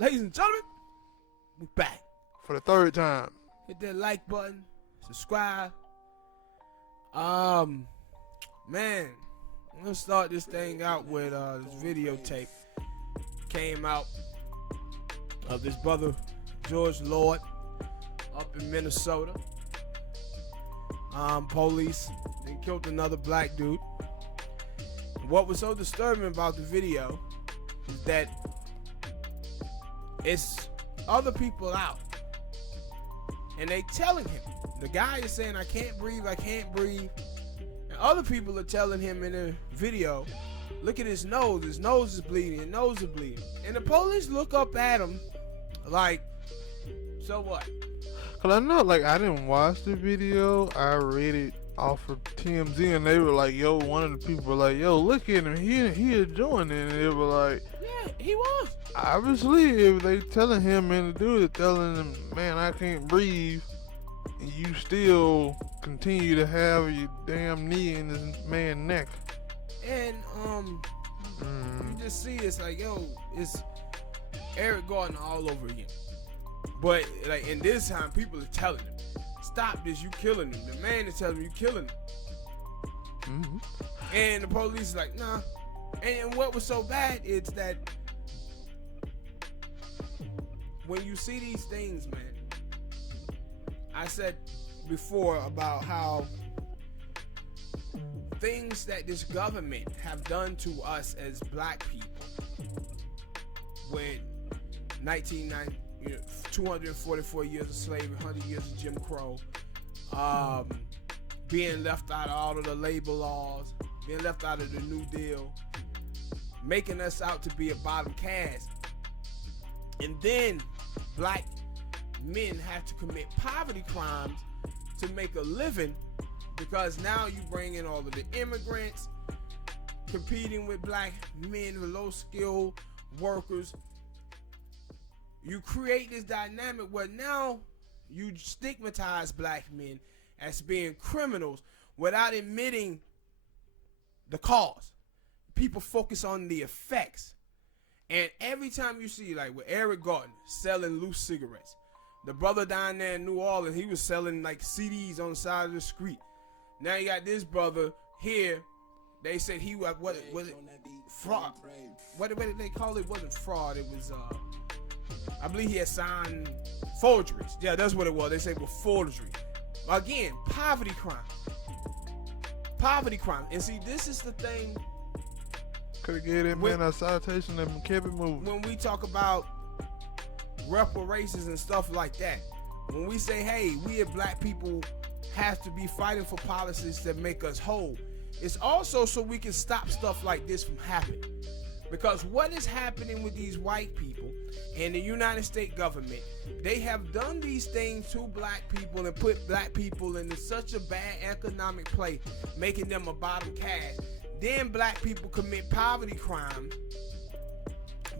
Ladies and gentlemen, we back. For the third time. Hit that like button, subscribe. Man, I'm gonna start this thing out with this videotape. Came out of this brother George Floyd up in Minnesota. Police they killed another black dude. What was so disturbing about the video is that it's other people out and they telling him. The guy is saying, I can't breathe. And other people are telling him in the video, look at his nose is bleeding, And the police look up at him like, so what? Cause I know, like, I didn't watch the video. I read it off of TMZ, and they were like, "Yo," one of the people were like, "Yo, look at him. He enjoying it." And they were like, "Yeah, he was." Obviously, if they telling him and the dude is telling him, "Man, I can't breathe," and you still continue to have your damn knee in this man's neck. And you just see it's like, yo, it's Eric Gardner all over again. But like in this time, people are telling him, "Stop this! You killing him." The man is telling him, "You killing him." Mm-hmm. And the police is like, "Nah." And what was so bad is that when you see these things, man, I said before about how things that this government have done to us as black people with 244 years of slavery, 100 years of Jim Crow, being left out of all of the labor laws, being left out of the New Deal, making us out to be a bottom caste. And then black men have to commit poverty crimes to make a living because now you bring in all of the immigrants competing with black men, with low skilled workers. You create this dynamic where now you stigmatize black men as being criminals without admitting the cause. People focus on the effects. And every time you see, like with Eric Gardner selling loose cigarettes, the brother down there in New Orleans, he was selling like CDs on the side of the street. Now you got this brother here. They said he was, what was it? Fraud. What did they call it? It wasn't fraud. It was, I believe he had signed forgeries. Yeah, that's what it was. They say it was forgery. Again, poverty crime. And see, this is the thing. Could have gave that man a citation and kept it moving. When we talk about reparations and stuff like that, when we say, hey, we as black people have to be fighting for policies that make us whole, it's also so we can stop stuff like this from happening. Because what is happening with these white people and the United States government, they have done these things to black people and put black people into such a bad economic place, making them a bottom caste. Then black people commit poverty crimes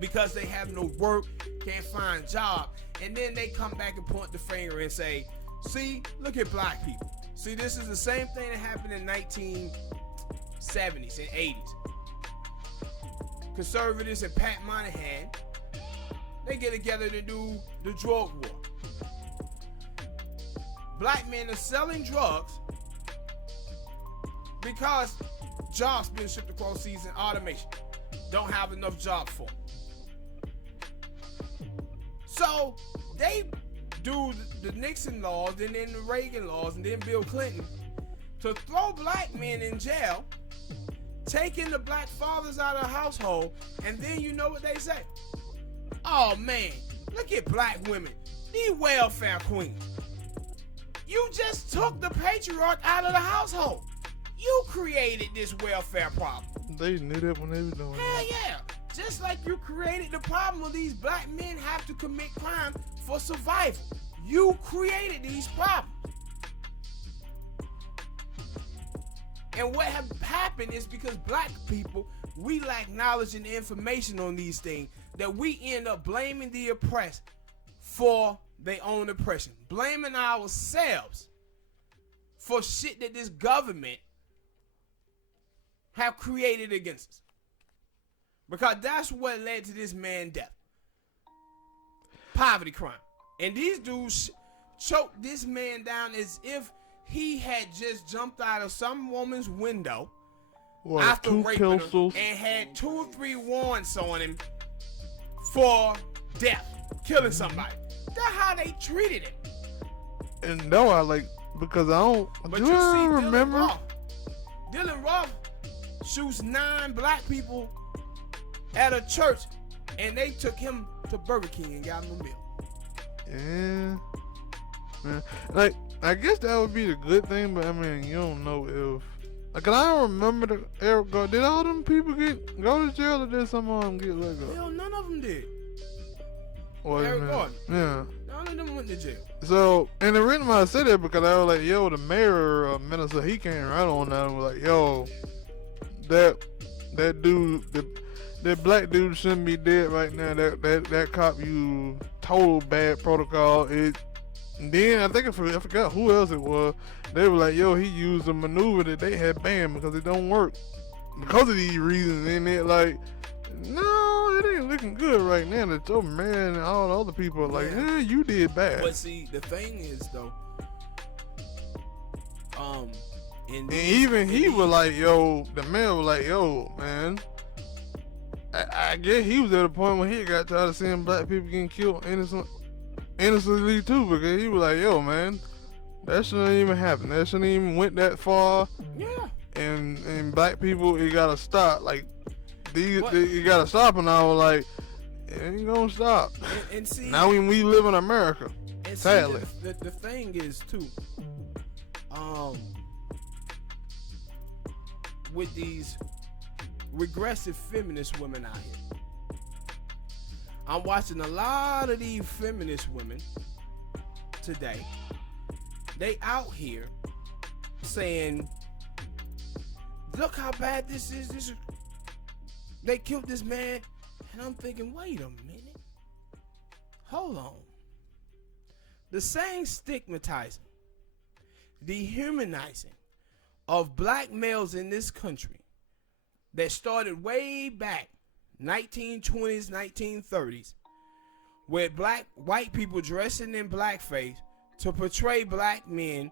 because they have no work, can't find a job. And then they come back and point the finger and say, see, look at black people. See, this is the same thing that happened in 1970s and 80s. Conservatives and Pat Monahan, they get together to do the drug war. Black men are selling drugs because jobs being shipped across seas in automation. Don't have enough jobs for them. So they do the Nixon laws, and then the Reagan laws, and then Bill Clinton to throw black men in jail, taking the black fathers out of the household, and then you know what they say? Oh man, look at black women, these welfare queens. You just took the patriarch out of the household. You created this welfare problem. They knew that when they were doing Hell yeah. Just like you created the problem of these black men have to commit crime for survival. You created these problems. And what have happened is because black people, we lack knowledge and information on these things, that we end up blaming the oppressed for their own oppression. Blaming ourselves for shit that this government have created against us. Because that's what led to this man's death. poverty crime. And these dudes choked this man down as if he had just jumped out of some woman's window after raping him and had 2 or 3 warrants on him for death, killing somebody. That's how they treated him. And no, I like, because I don't. But do you I see, remember? Dylan Roth shoots 9 black people at a church, and they took him to Burger King and got him a meal. Yeah. Man. Like, I guess that would be the good thing, but I mean, you don't know if. Like, I don't remember did all them people go to jail, or did some of them get let go? Hell, none of them did. Well, Eric Gordon. Yeah. None of them went to jail. So, and the reason why I said that, because I was like, yo, the mayor of Minnesota, he came right on that and was like, yo, that dude, that black dude shouldn't be dead right now. That cop used total bad protocol. And then I forgot who else it was. They were like, yo, he used a maneuver that they had banned because it don't work because of these reasons. And it like, no, it ain't looking good right now. That your man and all the other people are like, yeah, you did bad. But see, the thing is though, and even he was like, yo, the man was like, yo, man. I guess he was at a point when he got tired of seeing black people getting killed innocently too, because he was like, yo, man, that shouldn't even happen. That shouldn't even went that far. Yeah. And black people, it gotta stop. Like, you gotta stop. And I was like, it ain't gonna stop. And see, now when we live in America, sadly. See, the thing is too, with these regressive feminist women out here, I'm watching a lot of these feminist women today. They out here saying, look how bad this is. They killed this man. And I'm thinking, wait a minute. Hold on. The same stigmatizing, dehumanizing of black males in this country that started way back 1920s, 1930s, with white people dressing in blackface to portray black men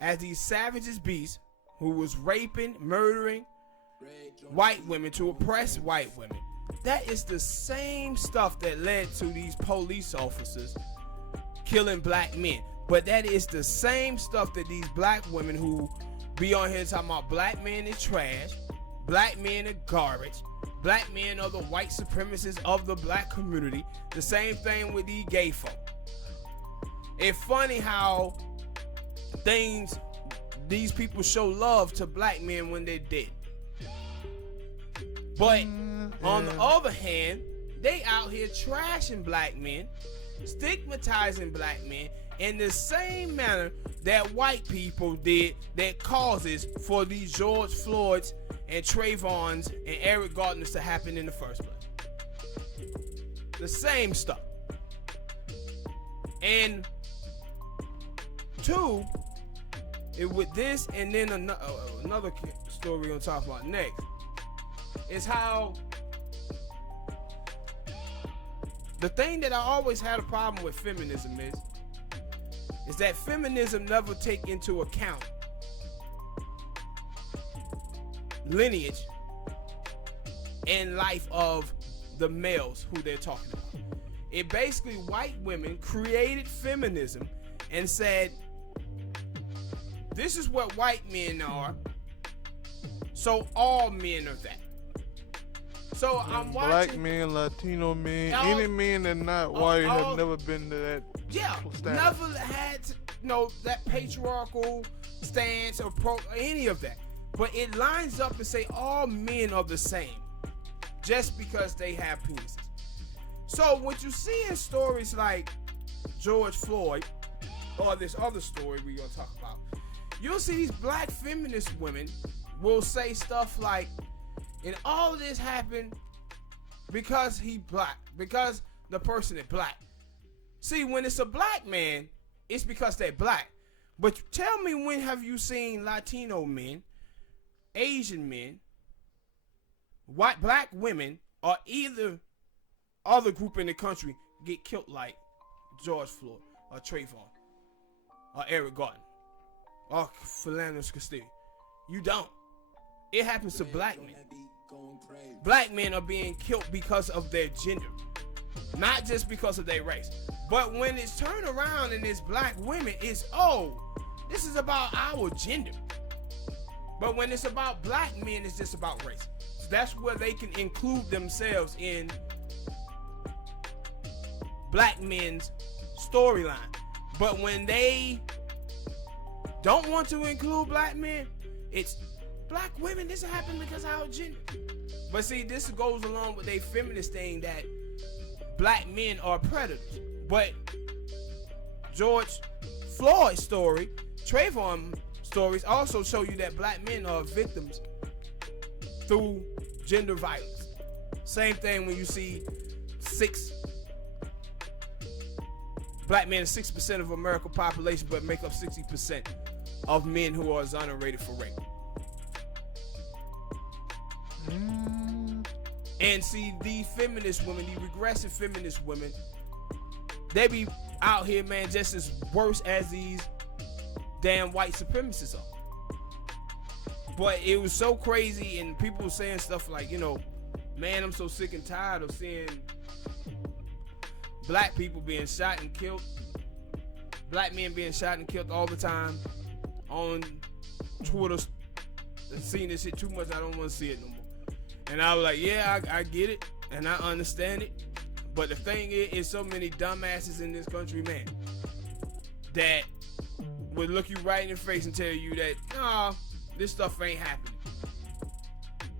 as these savages beasts who was raping, murdering white women to oppress white women. That is the same stuff that led to these police officers killing black men. But that is the same stuff that these black women who be on here talking about black men is trash, black men are garbage, black men are the white supremacists of the black community. The same thing with these gay folk. It's funny how these people show love to black men when they're dead. But on the other hand, they out here trashing black men, stigmatizing black men in the same manner that white people did that causes for these George Floyds and Trayvons and Eric Gardners to happen in the first place. The same stuff. And two, with this and then another story we're going to talk about next, is how the thing that I always had a problem with feminism is that feminism never take into account lineage and life of the males who they're talking about. It basically, white women created feminism and said, this is what white men are, so all men are that. So I'm watching black men, Latino men, any men that not white have never been to that. Yeah, stance. Never had that patriarchal stance or any of that. But it lines up and say all men are the same, just because they have penises. So what you see in stories like George Floyd or this other story we're gonna talk about, you'll see these black feminist women will say stuff like, and all of this happened because he black, because the person is black. See, when it's a black man, it's because they're black. But tell me, when have you seen Latino men, Asian men, white, black women, or either other group in the country get killed like George Floyd or Trayvon or Eric Garner or Philando Castile. You don't. It happens to black men. Black men are being killed because of their gender, not just because of their race. But when it's turned around and it's black women, it's, oh, this is about our gender. But when it's about black men, it's just about race. So that's where they can include themselves in black men's storyline. But when they don't want to include black men, it's black women, this happened because of our gender. But see, this goes along with a feminist thing that black men are predators. But George Floyd's story, Trayvon stories also show you that black men are victims through gender violence. Same thing when you see black men are 6% of American population, but make up 60% of men who are exonerated for rape. And see, these feminist women, these regressive feminist women, they be out here, man, just as worse as these damn white supremacists are. But it was so crazy, and people were saying stuff like, you know, man, I'm so sick and tired of seeing black people being shot and killed, black men being shot and killed all the time on Twitter. I've seen this shit too much, I don't want to see it no more. And I was like, yeah, I get it, and I understand it. But the thing is so many dumbasses in this country, man, that would look you right in the face and tell you that, nah, this stuff ain't happening.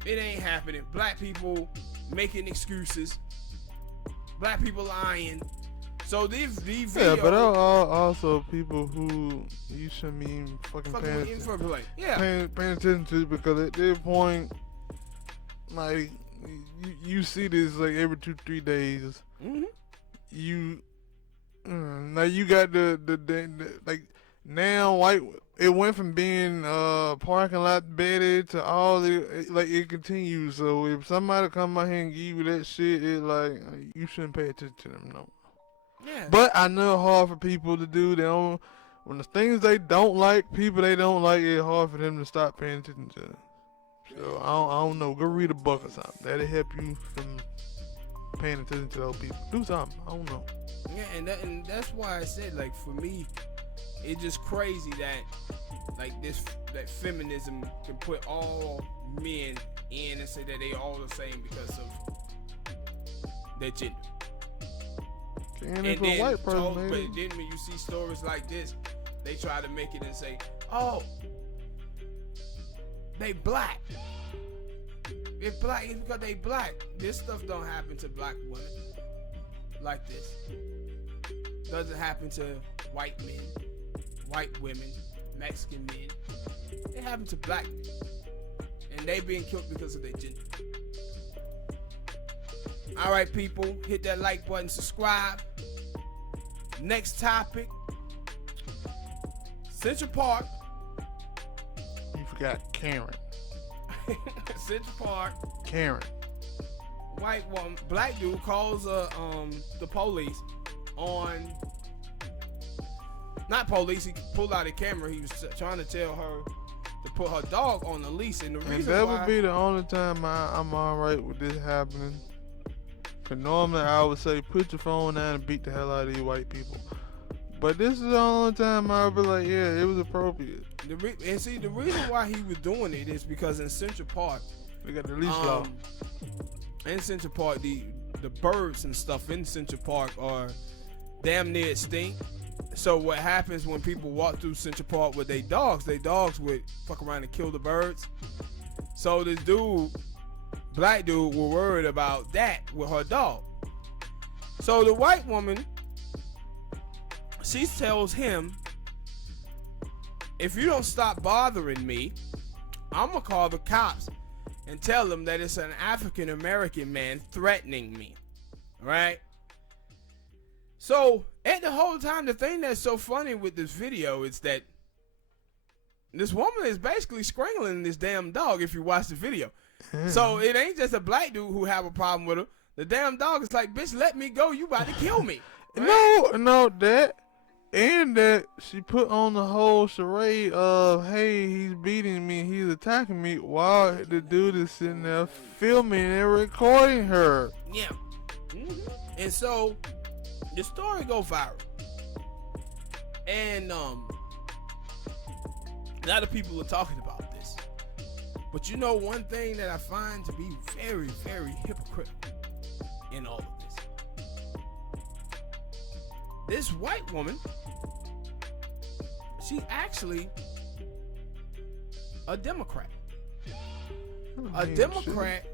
It ain't happening. Black people making excuses. Black people lying. So these videos... Yeah, but there are also people who you shouldn't be fucking paying attention to, because at this point, like, you see this like every 2-3 days. Mm-hmm. Now you got the like, now white, it went from being parking lot bedded to all the, like, it continues. So if somebody come out here and give you that shit, it like, you shouldn't pay attention to them no. Yeah. But I know it's hard for people to do. They don't, when the things they don't like, people they don't like, it's hard for them to stop paying attention to. So I don't know. Go read a book or something. That'll help you from paying attention to those people. Do something. I don't know. Yeah, and that's why I said, like, for me, it's just crazy that, like, that feminism can put all men in and say that they all the same because of their gender. And then, white person, but then when you see stories like this, they try to make it and say, oh, they black. It's black. It's because they black. This stuff don't happen to black women like this. Doesn't happen to white men, white women, Mexican men. It happens to black men, and they being killed because of their gender. All right, people, hit that like button, subscribe. Next topic: Central Park. You forgot Karen. Central Park. Karen. White woman, black dude calls the police on. Not police. He pulled out a camera. He was trying to tell her to put her dog on the leash, and the reason that would be the only time I'm all right with this happening. Cause normally I would say put your phone down and beat the hell out of these white people. But this is the only time I'll be like, yeah, it was appropriate. And see, the reason why he was doing it is because in Central Park, we got the leash law. In Central Park, the birds and stuff in Central Park are damn near extinct. So what happens when people walk through Central Park with their dogs would fuck around and kill the birds. So this dude, black dude, were worried about that with her dog. So the white woman, she tells him, if you don't stop bothering me, I'm gonna call the cops and tell them that it's an African American man threatening me. Right? So at the whole time, the thing that's so funny with this video is that this woman is basically strangling this damn dog if you watch the video. So it ain't just a black dude who have a problem with her. The damn dog is like, bitch, let me go. You about to kill me. No, that. And that she put on the whole charade of, hey, he's beating me, he's attacking me, while the dude is sitting there filming and recording her. Yeah. Mm-hmm. And so the story go viral. And a lot of people are talking about this. But you know one thing that I find to be very, very hypocritical in all of this. This white woman, she actually a Democrat. A Democrat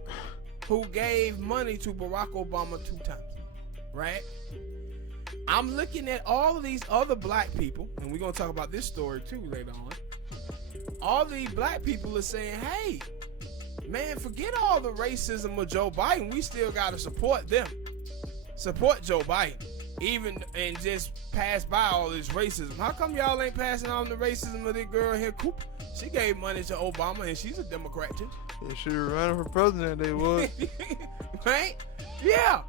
who gave money to Barack Obama 2 times. Right? I'm looking at all of these other black people, and we're going to talk about this story too later on. All these black people are saying, hey, man, forget all the racism of Joe Biden. We still got to support them. Support Joe Biden. Even and just pass by all this racism. How come y'all ain't passing on the racism of this girl here, Coop? She gave money to Obama and she's a Democrat too. Yeah, she was running for president, they was. Right? Yeah.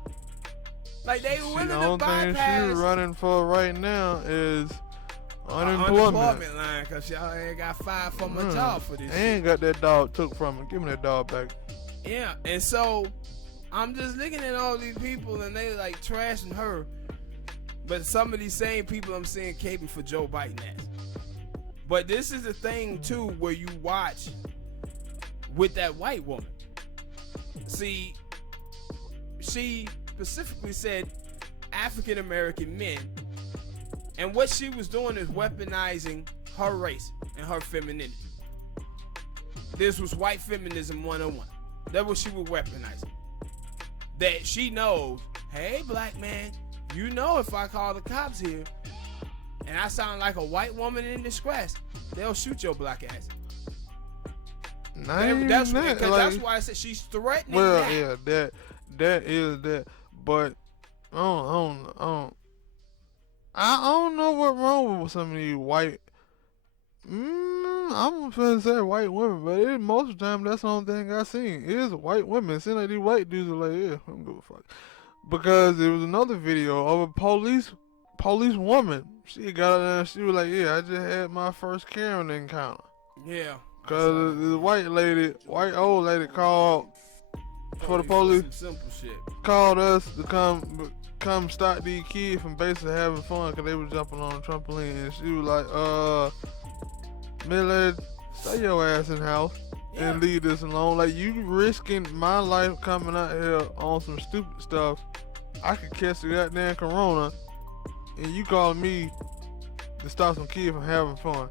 Like they were willing to bypass. The only thing she running for right now is unemployment line, because y'all ain't got fired from a job for this. And got that dog took from her. Give me that dog back. Yeah, and so I'm just looking at all these people and they like trashing her. But some of these same people I'm seeing caping for Joe Biden ass. But this is the thing too, where you watch with that white woman. See, she specifically said African American men, and what she was doing is weaponizing her race and her femininity. This was white feminism 101. That's what she was weaponizing. That she knows, hey black man, you know if I call the cops here and I sound like a white woman in distress, they'll shoot your black ass. That's why I said she's threatening. Well, that. Yeah, that is that. But I don't know what's wrong with some of these white. I'm gonna say white women, but most of the time that's the only thing I seen is white women. It seems like these white dudes are like, yeah, I don't give a fuck. Because there was another video of a police woman. She got out there and she was like, yeah, I just had my first Karen encounter. Yeah. Because the white old lady called for the police. Simple shit. Called us to come stop these kids from basically having fun because they were jumping on a trampoline. And she was like, Miss stay your ass in the house and leave this alone. Like, you risking my life coming out here on some stupid stuff. I could catch the goddamn corona, and you calling me to stop some kids from having fun.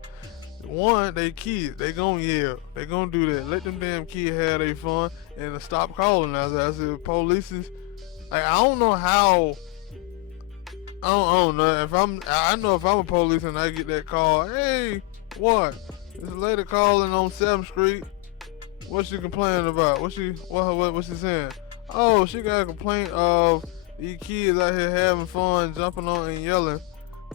One, they kids. They gonna yell. They gonna do that. Let them damn kids have their fun and stop calling us. I said, police is... Like, I don't know how... I don't know. I know if I'm a police and I get that call, hey, what? This lady calling on 7th Street. What's she complaining about? What's she saying? Oh, she got a complaint of these kids out here having fun, jumping on and yelling.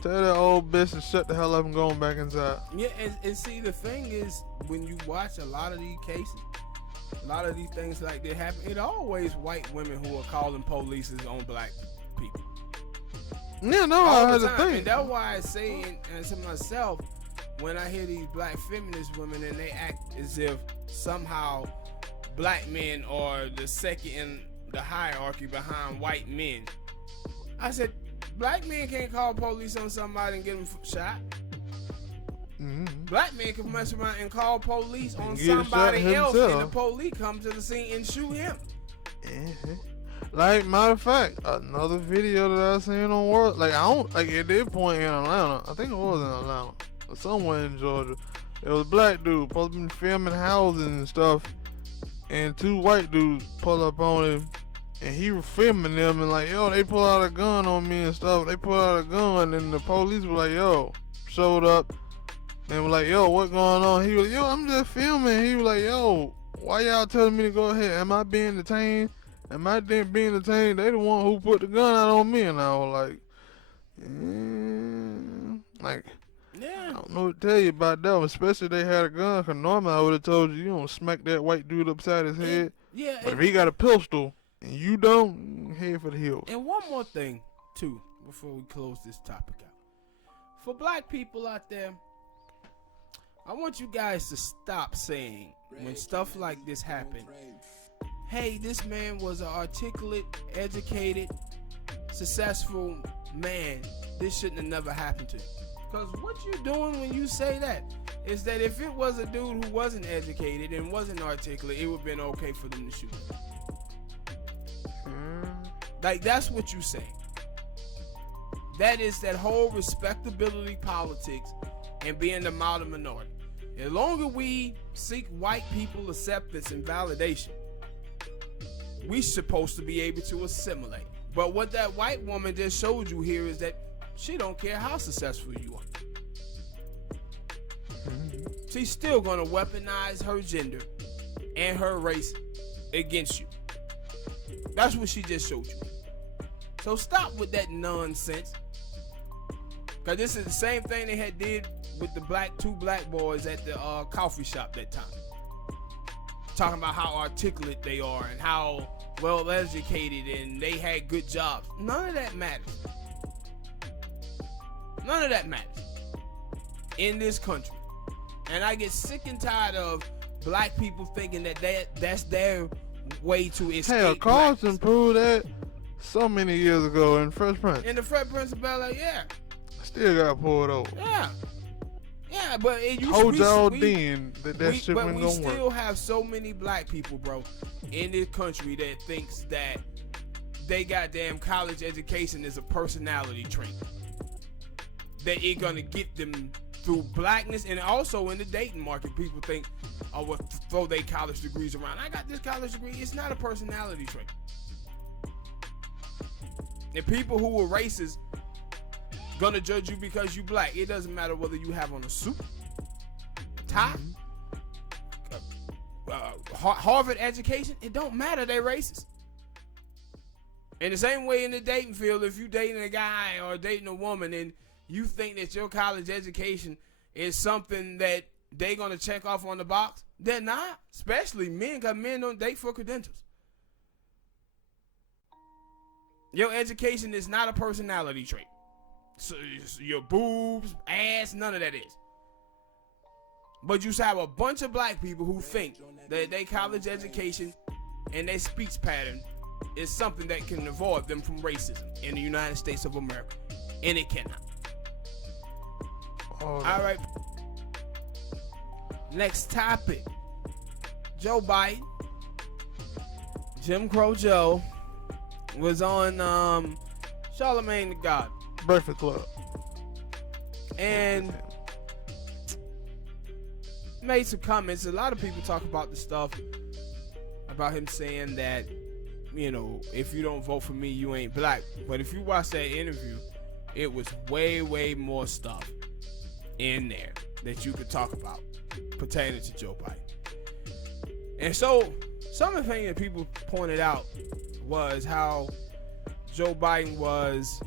Tell that old bitch to shut the hell up and going back inside. Yeah, and see, the thing is, when you watch a lot of these cases, a lot of these things like that happen, it always white women who are calling police on black people. Yeah, no, all I the had to time. think. And that's why I say to myself, when I hear these black feminist women and they act as if somehow black men are the second in the hierarchy behind white men, I said, black men can't call police on somebody and get them shot. Mm-hmm. Black men can mess around and call police on somebody else, and the police come to the scene and shoot him. Mm-hmm. Like, matter of fact, another video that I seen on World, like, I don't, like, at this point in Atlanta, I think it was in Atlanta, or somewhere in Georgia, there was a black dude supposed to be filming houses and stuff, and 2 white dudes pull up on him, and he was filming them, and like, yo, they pull out a gun on me and stuff. They pull out a gun, and the police were like, yo, showed up, and were like, yo, what going on? He was like, yo, I'm just filming. He was like, yo, why y'all telling me to go ahead? Am I being detained? Am I being detained? They the one who put the gun out on me. And I was like, I don't know what to tell you about that one, especially if they had a gun, because normally I would have told you don't smack that white dude upside his head. Yeah. But if he got a pistol and you don't, head for the hills. And one more thing, too, before we close this topic out. For black people out there, I want you guys to stop saying when stuff like this happen, hey, this man was an articulate, educated, successful man. This shouldn't have never happened to him. Because what you're doing when you say that is that if it was a dude who wasn't educated and wasn't articulate, it would have been okay for them to shoot him. Like, that's what you say. That is that whole respectability politics and being the mild minority. The longer we seek white people acceptance and validation, we supposed to be able to assimilate. But what that white woman just showed you here is that she don't care how successful you are. She's still gonna weaponize her gender and her race against you. That's what she just showed you. So stop with that nonsense. Cause this is the same thing they had did with the two black boys at the coffee shop that time. Talking about how articulate they are and how well educated and they had good jobs. None of that matters. None of that matters in this country. And I get sick and tired of black people thinking that that's their way to escape. Hell, Carlton proved that so many years ago in Fresh Prince. In the Fresh Prince of Bel-Air, yeah. Still got pulled over. Yeah. Yeah, but it used told y'all then that shit wasn't gonna work. But we still have so many black people, bro, in this country that thinks that they goddamn college education is a personality trait. That it gonna get them through blackness, and also in the dating market, people think, oh, well, throw their college degrees around. I got this college degree. It's not a personality trait. And people who are racist gonna judge you because you black. It doesn't matter whether you have on a suit, a tie, Harvard education. It don't matter. They racist. In the same way in the dating field, if you dating a guy or dating a woman and you think that your college education is something that they gonna check off on the box, they're not. Especially men, because men don't date for credentials. Your education is not a personality trait. So your boobs, ass, none of that is. But you have a bunch of black people who think that their college education and their speech pattern is something that can avoid them from racism in the United States of America. And it cannot. All right. Next topic. Joe Biden, Jim Crow Joe, was on Charlemagne the God. Breakfast Club. And made some comments. A lot of people talk about the stuff about him saying that, you know, if you don't vote for me, you ain't black. But if you watch that interview, it was way, way more stuff in there that you could talk about pertaining to Joe Biden. And so, some of the things that people pointed out was how Joe Biden was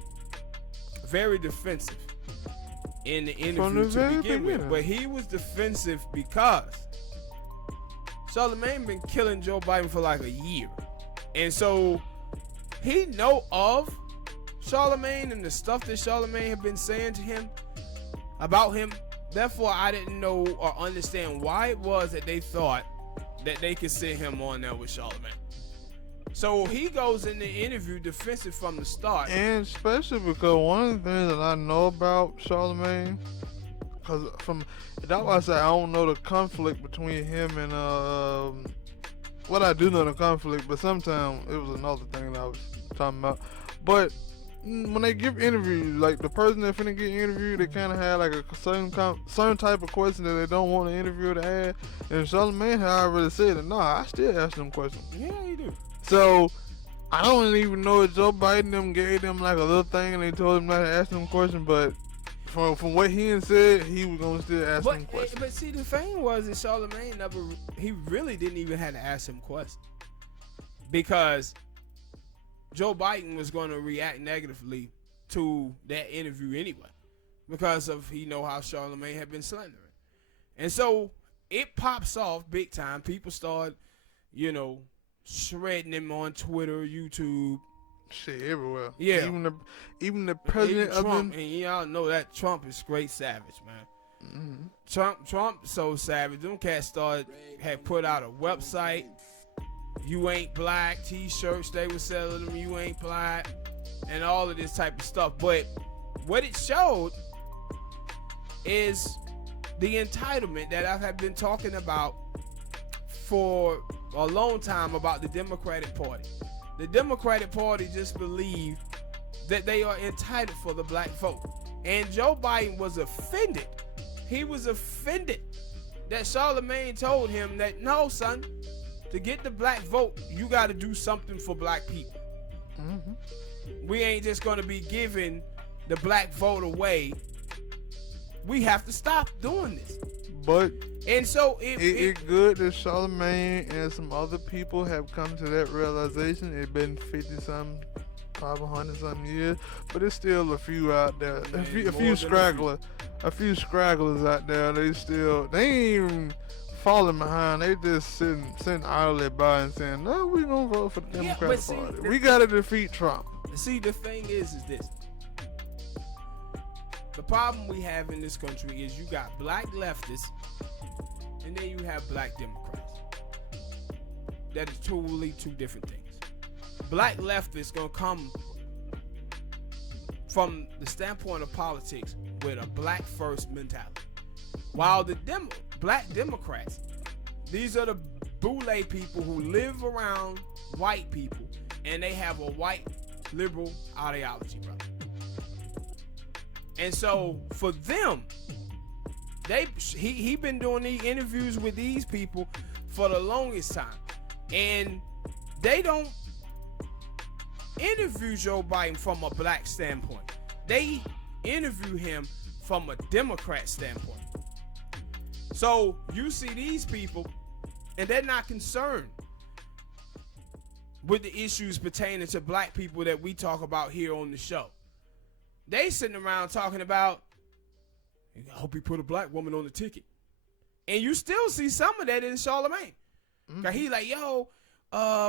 very defensive in the interview to begin with. But he was defensive because Charlemagne been killing Joe Biden for like a year. And so he know of Charlemagne and the stuff that Charlemagne had been saying to him about him. Therefore, I didn't know or understand why it was that they thought that they could sit him on there with Charlemagne. So he goes in the interview defensive from the start. And especially because one of the things that I know about Charlemagne, because that's why I say I don't know the conflict between him and what I do know the conflict, but sometimes it was another thing that I was talking about. But when they give interviews, like the person that finna get interviewed, they kind of had like a certain type of question that they don't want the interviewer to ask. And Charlemagne had already said that, I still ask them questions. Yeah, you do. So I don't even know if Joe Biden them gave them like a little thing and they told him not to ask them questions, but from what he had said, he was gonna still ask them questions. But see, the thing was that Charlemagne he really didn't even have to ask him questions because Joe Biden was going to react negatively to that interview anyway because of he know how Charlemagne had been slandering. And so it pops off big time. People start, shredding him on Twitter, YouTube, Shit, everywhere. Yeah. Even the president of Trump, and y'all know that Trump is straight savage, man. Trump so savage. Them cats had put out a website. You ain't black t-shirts. They were selling them. You ain't black, and all of this type of stuff. But what it showed is the entitlement that I have been talking about for a long time about the Democratic Party. The Democratic Party just believe that they are entitled for the black vote. And Joe Biden was offended. He was offended that Charlemagne told him that, no, son, to get the black vote, you got to do something for black people. We ain't just going to be giving the black vote away. We have to stop doing this. But and so it's good that Charlemagne and some other people have come to that realization. It's been 50-something, probably 100-something years, but it's still a few out there, a few stragglers out there. They ain't even falling behind. They just sitting idly by and saying, no, we gonna vote for the Democratic Party. We gotta defeat Trump. See, the thing is this. The problem we have in this country is you got black leftists and then you have black Democrats. That is totally two different things. Black leftists gonna come from the standpoint of politics with a black first mentality. While the black Democrats, these are the boule people who live around white people and they have a white liberal ideology, brother. And so for them, he been doing these interviews with these people for the longest time, and they don't interview Joe Biden from a black standpoint. They interview him from a Democrat standpoint. So you see these people, and they're not concerned with the issues pertaining to black people that we talk about here on the show. They sitting around talking about, I hope he put a black woman on the ticket. And you still see some of that in Charlemagne. He like, yo,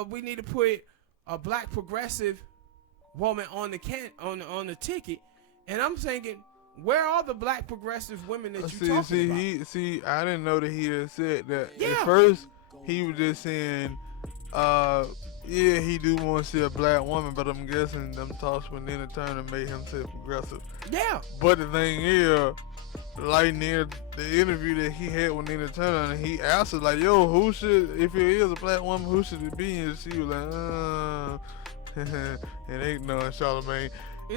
we need to put a black progressive woman on the ticket. And I'm thinking, where are the black progressive women that you talking about? I didn't know that he had said that. Yeah. At first, he was just saying, yeah, he do want to see a black woman, but I'm guessing them talks with Nina Turner made him say progressive. Yeah. But the thing is, like near the interview that he had with Nina Turner, and he asked her, like, yo, who should, if it is a black woman, who should it be? And she was like, it ain't no Charlemagne.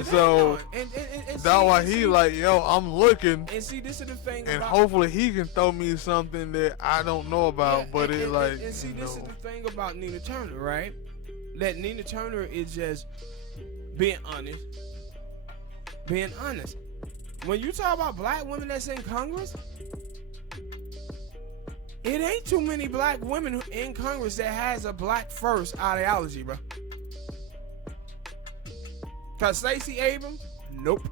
So that's why he like, yo, I'm looking. And see, this is the thing. And hopefully he can throw me something that I don't know about. Yeah, but this is the thing about Nina Turner, right? That Nina Turner is just being honest. Being honest. When you talk about black women that's in Congress, it ain't too many black women in Congress that has a black first ideology, bro. Cause Stacey Abrams, nope.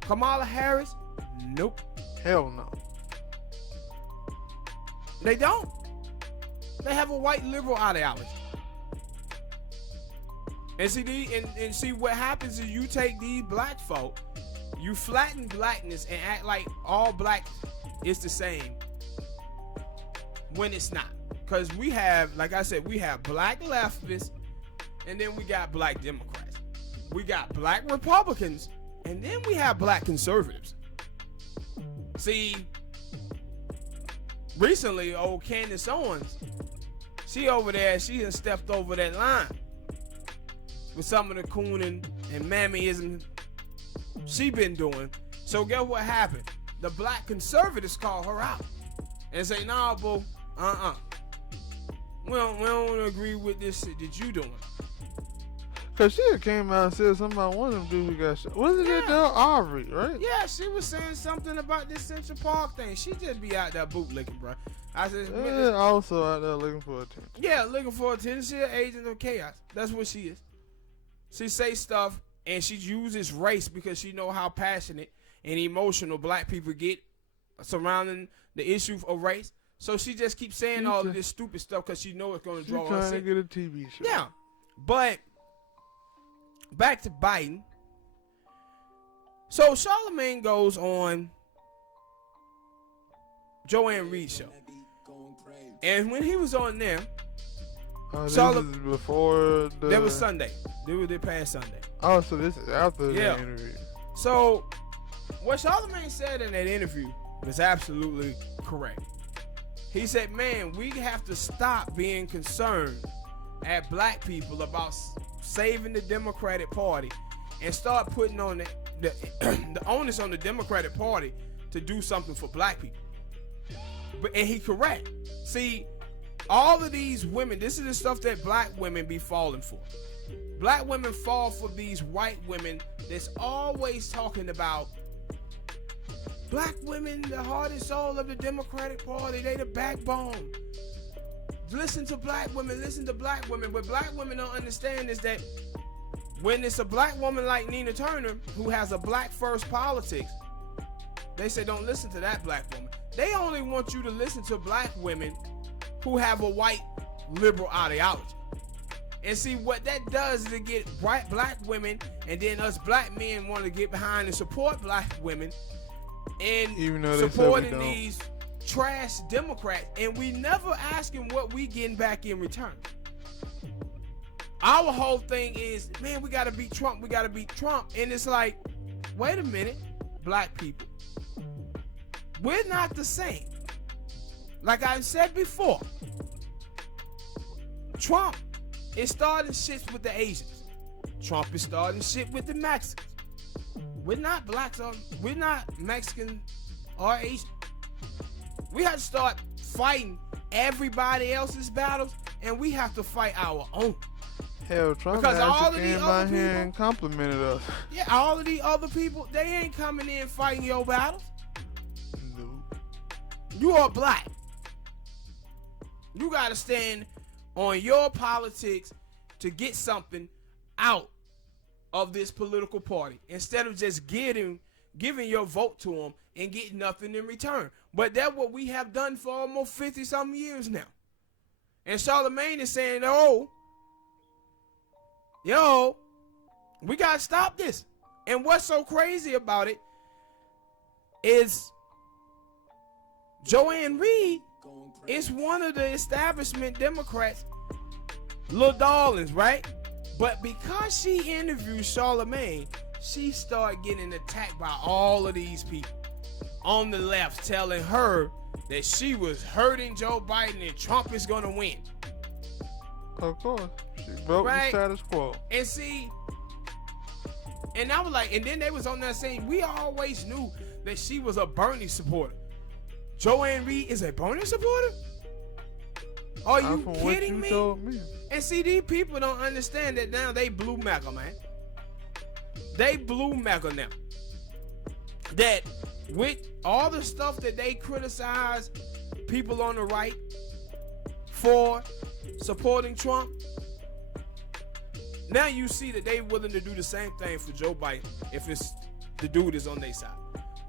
Kamala Harris, nope. Hell no. They don't. They have a white liberal ideology. And see what happens is you take these black folk, you flatten blackness and act like all black is the same when it's not. Cause we have, like I said, we have black leftists. And then we got black Democrats. We got black Republicans. And then we have black conservatives. See, recently, old Candace Owens, she over there, she done stepped over that line with some of the cooning and mammyism she been doing. So guess what happened? The black conservatives call her out and say, nah, boo, we don't agree with this shit that you doing. Cause she came out and said something about one of them dudes who got shot. Wasn't that Aubrey, right? Yeah, she was saying something about this Central Park thing. She just be out there bootlicking, bro. I said, also out there looking for attention. Yeah, looking for attention. She an agent of chaos. That's what she is. She say stuff and she uses race because she know how passionate and emotional black people get surrounding the issue of race. So she just keeps saying all of this stupid stuff because she know it's going to draw us in. Trying to get a TV show. Yeah, but back to Biden. So Charlemagne goes on Joanne Reed's show. And when he was on there, this is before the... That was Sunday. They were there past Sunday. Oh, so this is after the interview. So what Charlemagne said in that interview was absolutely correct. He said, man, we have to stop being concerned at black people about saving the Democratic Party and start putting on the onus on the Democratic Party to do something for black people. And he correct. See, all of these women, this is the stuff that black women be falling for. Black women fall for these white women that's always talking about black women, the heart and soul of the Democratic Party. They the backbone. Listen to black women. Listen to black women. What black women don't understand is that when it's a black woman like Nina Turner who has a black first politics, they say don't listen to that black woman. They only want you to listen to black women who have a white liberal ideology. And see, what that does is it get white black women, and then us black men want to get behind and support black women and supporting these trash Democrats, and we never asking what we getting back in return. Our whole thing is, man, we gotta beat Trump, we gotta beat Trump. And it's like, wait a minute, black people, we're not the same. Like I said before, Trump is starting shit with the Asians. Trump is starting shit with the Mexicans. We're not blacks, we're not Mexican or Asian. We have to start fighting everybody else's battles, and we have to fight our own. Hell, Trump because all of came these by other here people and complimented us. Yeah, all of these other people, they ain't coming in fighting your battles. No. You are black. You gotta stand on your politics to get something out of this political party instead of just giving your vote to them and getting nothing in return. But that's what we have done for almost 50-something years now. And Charlemagne is saying, we gotta stop this. And what's so crazy about it is Joanne Reed is one of the establishment Democrats, little darlings, right? But because she interviewed Charlemagne, she started getting attacked by all of these people on the left telling her that she was hurting Joe Biden and Trump is gonna win. Of course. She broke the status quo. And see, and I was like, and then they was on that saying, we always knew that she was a Bernie supporter. Joanne Reed is a Bernie supporter? Are you kidding me? Told me? And see, these people don't understand that now they blue Mecca, man. They blue Mecca now. That with all the stuff that they criticize people on the right for supporting Trump, now you see that they willing to do the same thing for Joe Biden if it's the dude is on their side.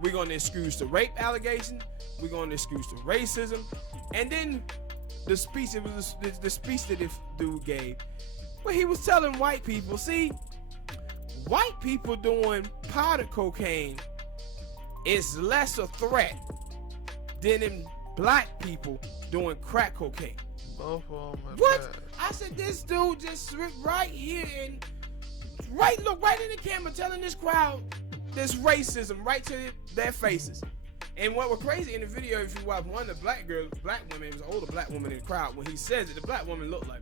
We're going to excuse the rape allegation. We're going to excuse the racism. And then the speech, it was the speech that this dude gave, where he was telling white people, see, white people doing powder cocaine is less a threat than in black people doing crack cocaine. Both of them. What? Bad. I said, this dude just right here and look right in the camera telling this crowd this racism right to their faces. And what was crazy in the video, if you watch, one of the black women, it was an older black woman in the crowd, when he says it, the black woman looked like,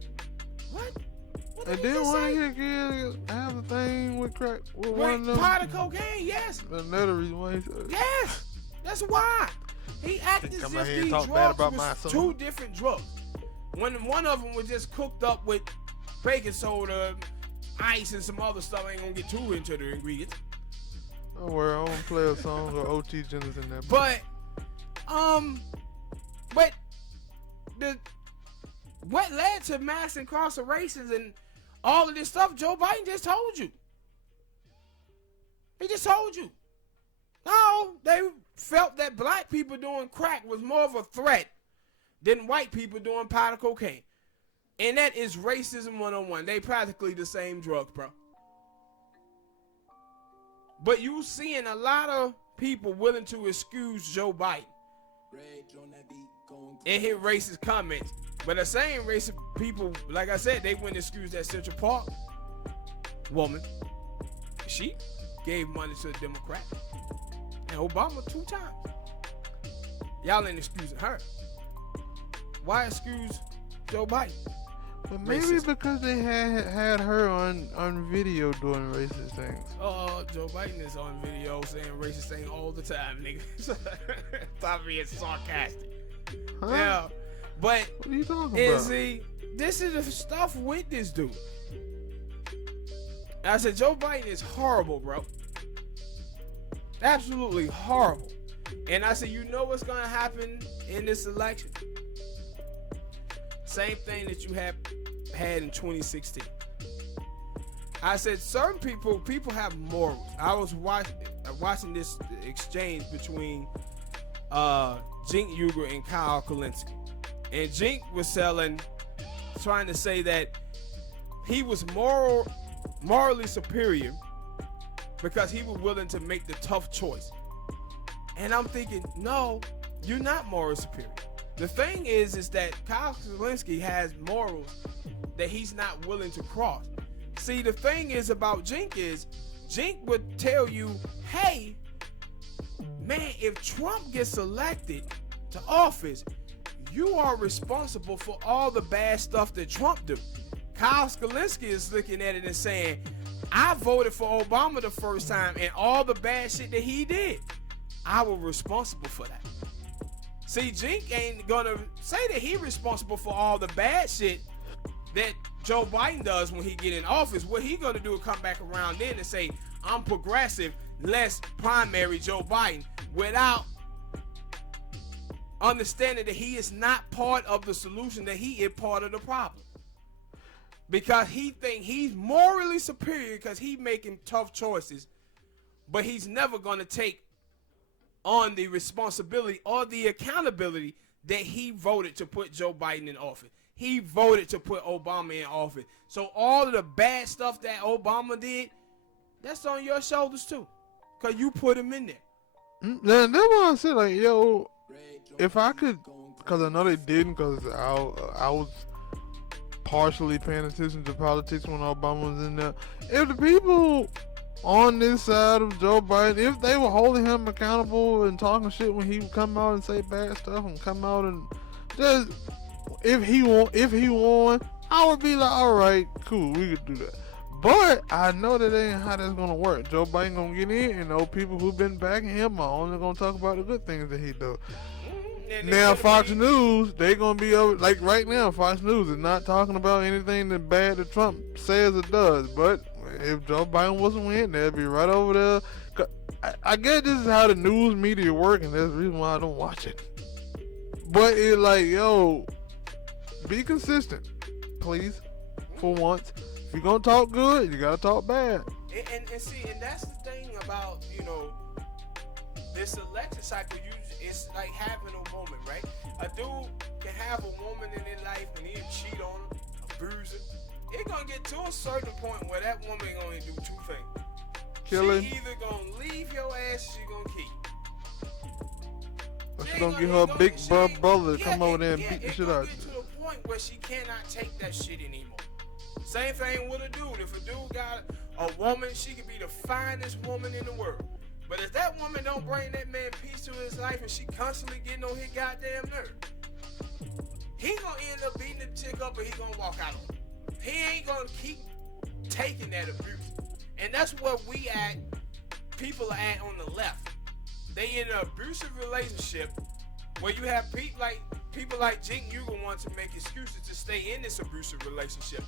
what? And then one of his kids have a thing with crack with one of them. Powder cocaine, yes. Another reason why he said it. Yes, that's why. He acted as if these drugs was two different drugs. One of them was just cooked up with baking soda, ice, and some other stuff. I ain't gonna get too into the ingredients. Don't worry, I won't play a song or OT Jennings in that. But what led to mass incarcerations and all of this stuff, Joe Biden just told you. He just told you. No, they felt that black people doing crack was more of a threat than white people doing powder cocaine. And that is racism 101. They practically the same drug, bro. But you seeing a lot of people willing to excuse Joe Biden and his racist comments. But the same racist people, like I said, they wouldn't excuse that Central Park woman. She gave money to the Democrat. And Obama 2 times. Y'all ain't excusing her. Why excuse Joe Biden? But maybe Racist. because they had her on video doing racist things. Oh, Joe Biden is on video saying racist things all the time, nigga. Stop being sarcastic. Huh? Yeah, but What are you talking and about? see, this is the stuff with this dude. I said Joe Biden is horrible, bro. Absolutely horrible. And I said, you know what's gonna happen in this election? Same thing that you had in 2016. I said certain people have morals. I was watching this exchange between Jink Uger and Kyle Kalinske. And Jink was trying to say that he was morally superior because he was willing to make the tough choice. And I'm thinking, no, you're not morally superior. The thing is that Kyle Kalinske has morals that he's not willing to cross. See, the thing is about Jink would tell you, hey, man, if Trump gets elected to office, you are responsible for all the bad stuff that Trump do. Kyle Kalinske is looking at it and saying, I voted for Obama the first time and all the bad shit that he did, I was responsible for that. See, Jink ain't gonna say that he responsible for all the bad shit that Joe Biden does when he get in office. What he gonna do is come back around then and say, I'm progressive, less primary Joe Biden, without understanding that he is not part of the solution, that he is part of the problem. Because he think he's morally superior because he making tough choices, but he's never gonna take on the responsibility or the accountability that he voted to put Joe Biden in office. He voted to put Obama in office. So all of the bad stuff that Obama did, that's on your shoulders too, because you put him in there. That's why I said, like, yo, if I could, because I know they didn't, because I was partially paying attention to politics when Obama was in there. If the people on this side of Joe Biden, if they were holding him accountable and talking shit when he would come out and say bad stuff and come out and just, if he won, I would be like, all right, cool, we could do that. But I know that ain't how that's gonna work. Joe Biden gonna get in, and those people who've been backing him are only gonna talk about the good things that he do. Now Fox News, they gonna be over, like right now. Fox News is not talking about anything that bad that Trump says or does. But if Joe Biden wasn't winning, they'd be right over there. I guess this is how the news media work, and that's the reason why I don't watch it. But it's like, yo, be consistent, please, for once. If you're gonna talk good, you gotta talk bad. And see, and that's the thing about, this election cycle. It's like having a woman, right? A dude can have a woman in his life and he'll cheat on her, abuse her. It's gonna get to a certain point where that woman gonna do 2 things. Killing. She either gonna leave your ass or she gonna keep. Or she gonna get her big brother to come over there and beat the shit out of you. It's you. gonna get to the point where she cannot take that shit anymore. Same thing with a dude. If a dude got a woman, she could be the finest woman in the world. But if that woman don't bring that man peace to his life and she constantly getting on his goddamn nerve, he gonna end up beating the chick up and he gonna walk out on her. He ain't gonna keep taking that abuse. And that's what people are at on the left. They in an abusive relationship where you have people like Jink Uger want to make excuses to stay in this abusive relationship.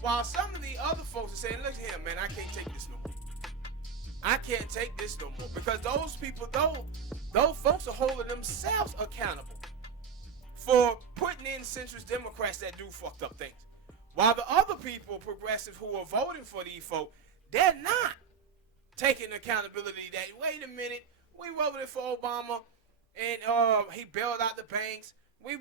While some of the other folks are saying, look here, man, I can't take this no more. I can't take this no more. Because those people, those folks are holding themselves accountable for putting in centrist Democrats that do fucked up things. While the other people, progressive, who are voting for these folks, they're not taking accountability that, wait a minute, we voted for Obama and he bailed out the banks. We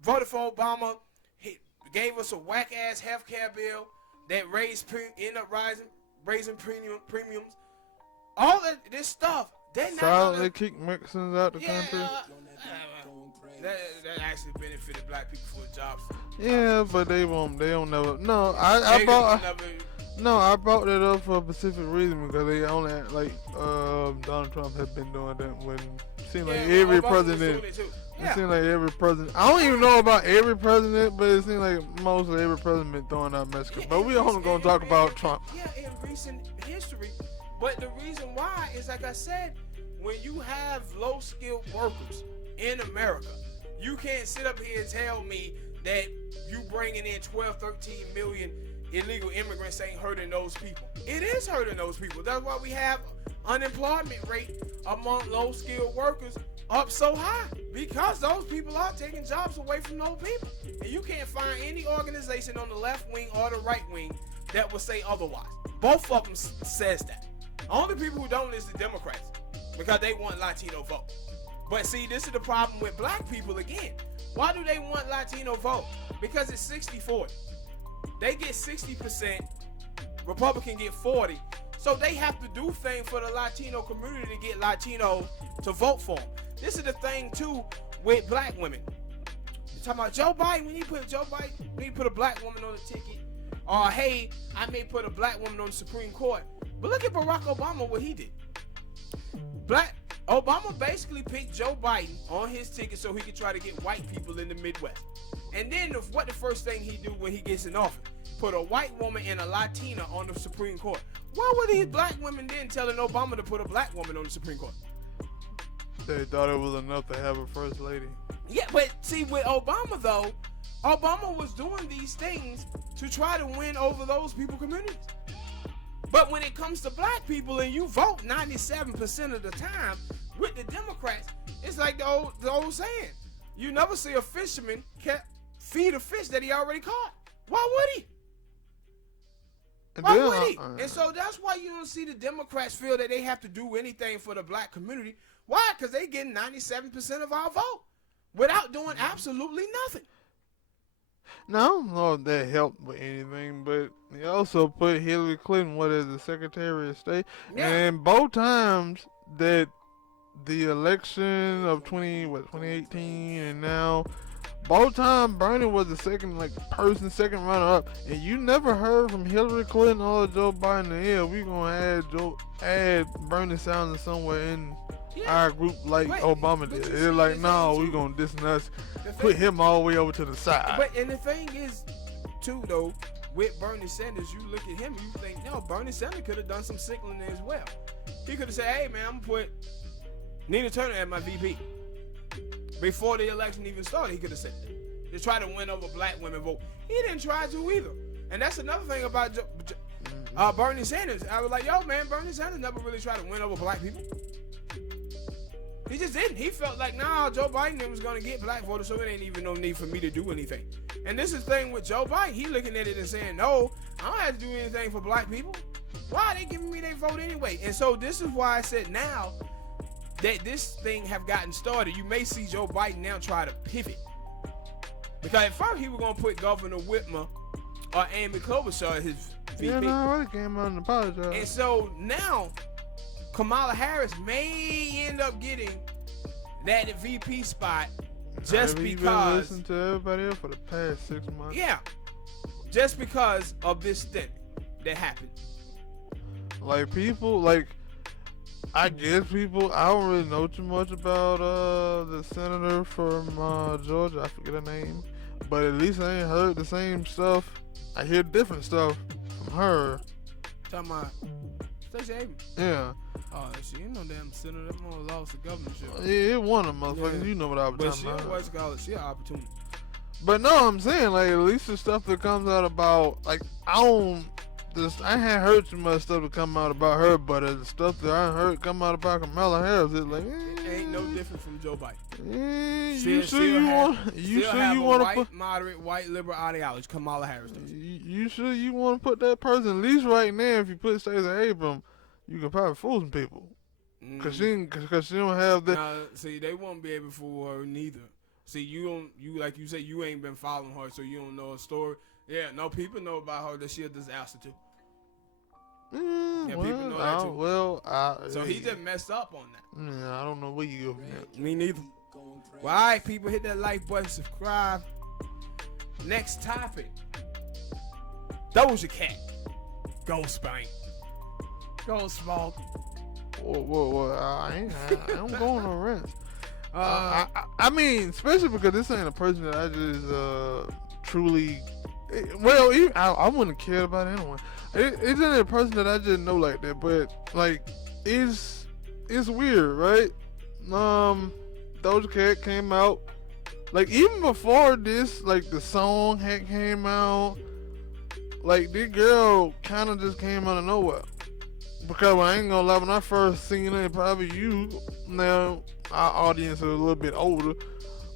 voted for Obama. He gave us a whack-ass health care bill that raising premiums. all of this stuff, they're not Silently gonna kick Mexicans out the country. That actually benefited black people for jobs. Yeah, but they won't. They don't never. No, I brought. No, I brought that up for a specific reason because they only like Donald Trump had been doing that when it seemed like every president. It seemed like every president. I don't even know about every president, but it seemed like most of every president been throwing out Mexico. But we only gonna talk about Trump. Yeah, in recent history. But the reason why is, like I said, when you have low-skilled workers in America, you can't sit up here and tell me that you bringing in 12, 13 million illegal immigrants ain't hurting those people. It is hurting those people. That's why we have unemployment rate among low-skilled workers up so high, because those people are taking jobs away from those people. And you can't find any organization on the left wing or the right wing that will say otherwise. Both of them says that. Only people who don't is the Democrats, because they want Latino vote. But see, this is the problem with black people again. Why do they want Latino vote? Because it's 60-40. They get 60%, Republican get 40. So they have to do things for the Latino community to get Latinos to vote for them. This is the thing too with black women. You're talking about Joe Biden, we need to put a black woman on the ticket. Or hey, I may put a black woman on the Supreme Court. But look at Barack Obama, what he did. Obama basically picked Joe Biden on his ticket so he could try to get white people in the Midwest. And then what the first thing he do when he gets in office? Put a white woman and a Latina on the Supreme Court. Why were these black women then telling Obama to put a black woman on the Supreme Court? They thought it was enough to have a first lady. Yeah, but see, with Obama though, Obama was doing these things to try to win over those people communities. But when it comes to black people and you vote 97% of the time with the Democrats, it's like the old saying. You never see a fisherman feed a fish that he already caught. Why would he? Why would he? And so that's why you don't see the Democrats feel that they have to do anything for the black community. Why? Because they getting 97% of our vote without doing absolutely nothing. Now, I don't know if that helped with anything, but he also put Hillary Clinton, as the Secretary of State. Yeah. And both times that the election of 2018 and now, both times Bernie was the second runner-up. And you never heard from Hillary Clinton or Joe Biden, yeah, we going to add Bernie Sanders somewhere in our group like Obama did. It's like, no, we going to distance us, put him all the way over to the side. And the thing is, too, though, with Bernie Sanders, you look at him and you think, no, Bernie Sanders could have done some sickling as well. He could have said, hey, man, I'm going to put Nina Turner as my VP. Before the election even started, he could have said that. To try to win over black women vote. He didn't try to either. And that's another thing about Bernie Sanders. I was like, yo, man, Bernie Sanders never really tried to win over black people. He just didn't. He felt like, nah, Joe Biden was going to get black voters, so it ain't even no need for me to do anything. And this is the thing with Joe Biden. He looking at it and saying, no, I don't have to do anything for black people. Why are they giving me their vote anyway? And so this is why I said now that this thing have gotten started, you may see Joe Biden now try to pivot. Because at first he was going to put Governor Whitmer or Amy Klobuchar as his VP. Yeah, no, I already came out and apologized. And so now Kamala Harris may end up getting that VP spot just because. You've been listening to everybody else for the past 6 months. Yeah, just because of this thing that happened. Like people, I guess people. I don't really know too much about the senator from Georgia. I forget her name, but at least I ain't heard the same stuff. I hear different stuff from her. Talking about Stacey Abrams. Yeah. Oh, she ain't no damn senator. That one lost the governorship. Yeah, it won them motherfuckers. Yeah. You know what I was talking about. But she an opportunity. But no, I'm saying, at least the stuff that comes out about, I hadn't heard too much stuff to come out about her, but the stuff that I heard come out about Kamala Harris, it's like, ain't no different from Joe Biden. You sure you want to put moderate, white, liberal ideology? Kamala Harris does. You sure you want to put that person? At least right now, if you put Stacey Abrams, you can probably fool some people, cause she don't have that. Nah, see, they won't be able to fool her neither. See, you like you said, you ain't been following her, so you don't know her story. Yeah, no, people know about her that she a disaster too. Yeah, people know that too. So he just messed up on that. I don't know where you go from that. Me neither. Well, all right, people, hit that like button, subscribe. Next topic. Doja Cat. Go Spank. Go Smoke. Whoa. I don't go on no rants. I mean, especially because this ain't a person that I just truly. Well, I wouldn't care about anyone. It isn't a person that I just know like that, but like, it's weird, right? Doja Cat came out, like even before this, like the song had came out, like this girl kind of just came out of nowhere. Because I ain't gonna lie, when I first seen it, probably you, now our audience is a little bit older,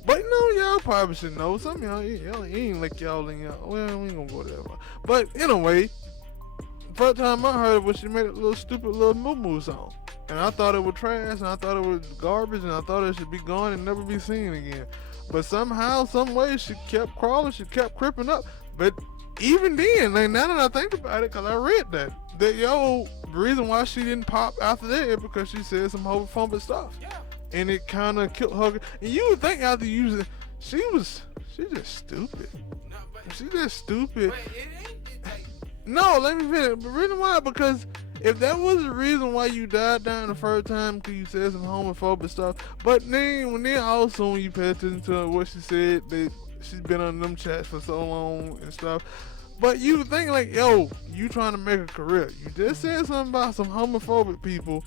but y'all probably should know. Some of y'all ain't like y'all in y'all. Well, we ain't gonna go there. But anyway, first time I heard it was she made a little stupid little moo song. And I thought it was trash, and I thought it was garbage, and I thought it should be gone and never be seen again. But somehow, some way, she kept crawling, she kept creeping up. But even then, like now that I think about it, because I read that the reason why she didn't pop after that is because she said some homophobic stuff. Yeah. And it kind of killed her. And you would think after using, she just stupid. No, but She just stupid. it ain't like. No, let me finish. The reason why, because if that was the reason why you died down the first time because you said some homophobic stuff, but then also when you pay attention to what she said, that she's been on them chats for so long and stuff. But you think like, you trying to make a career. You just said something about some homophobic people,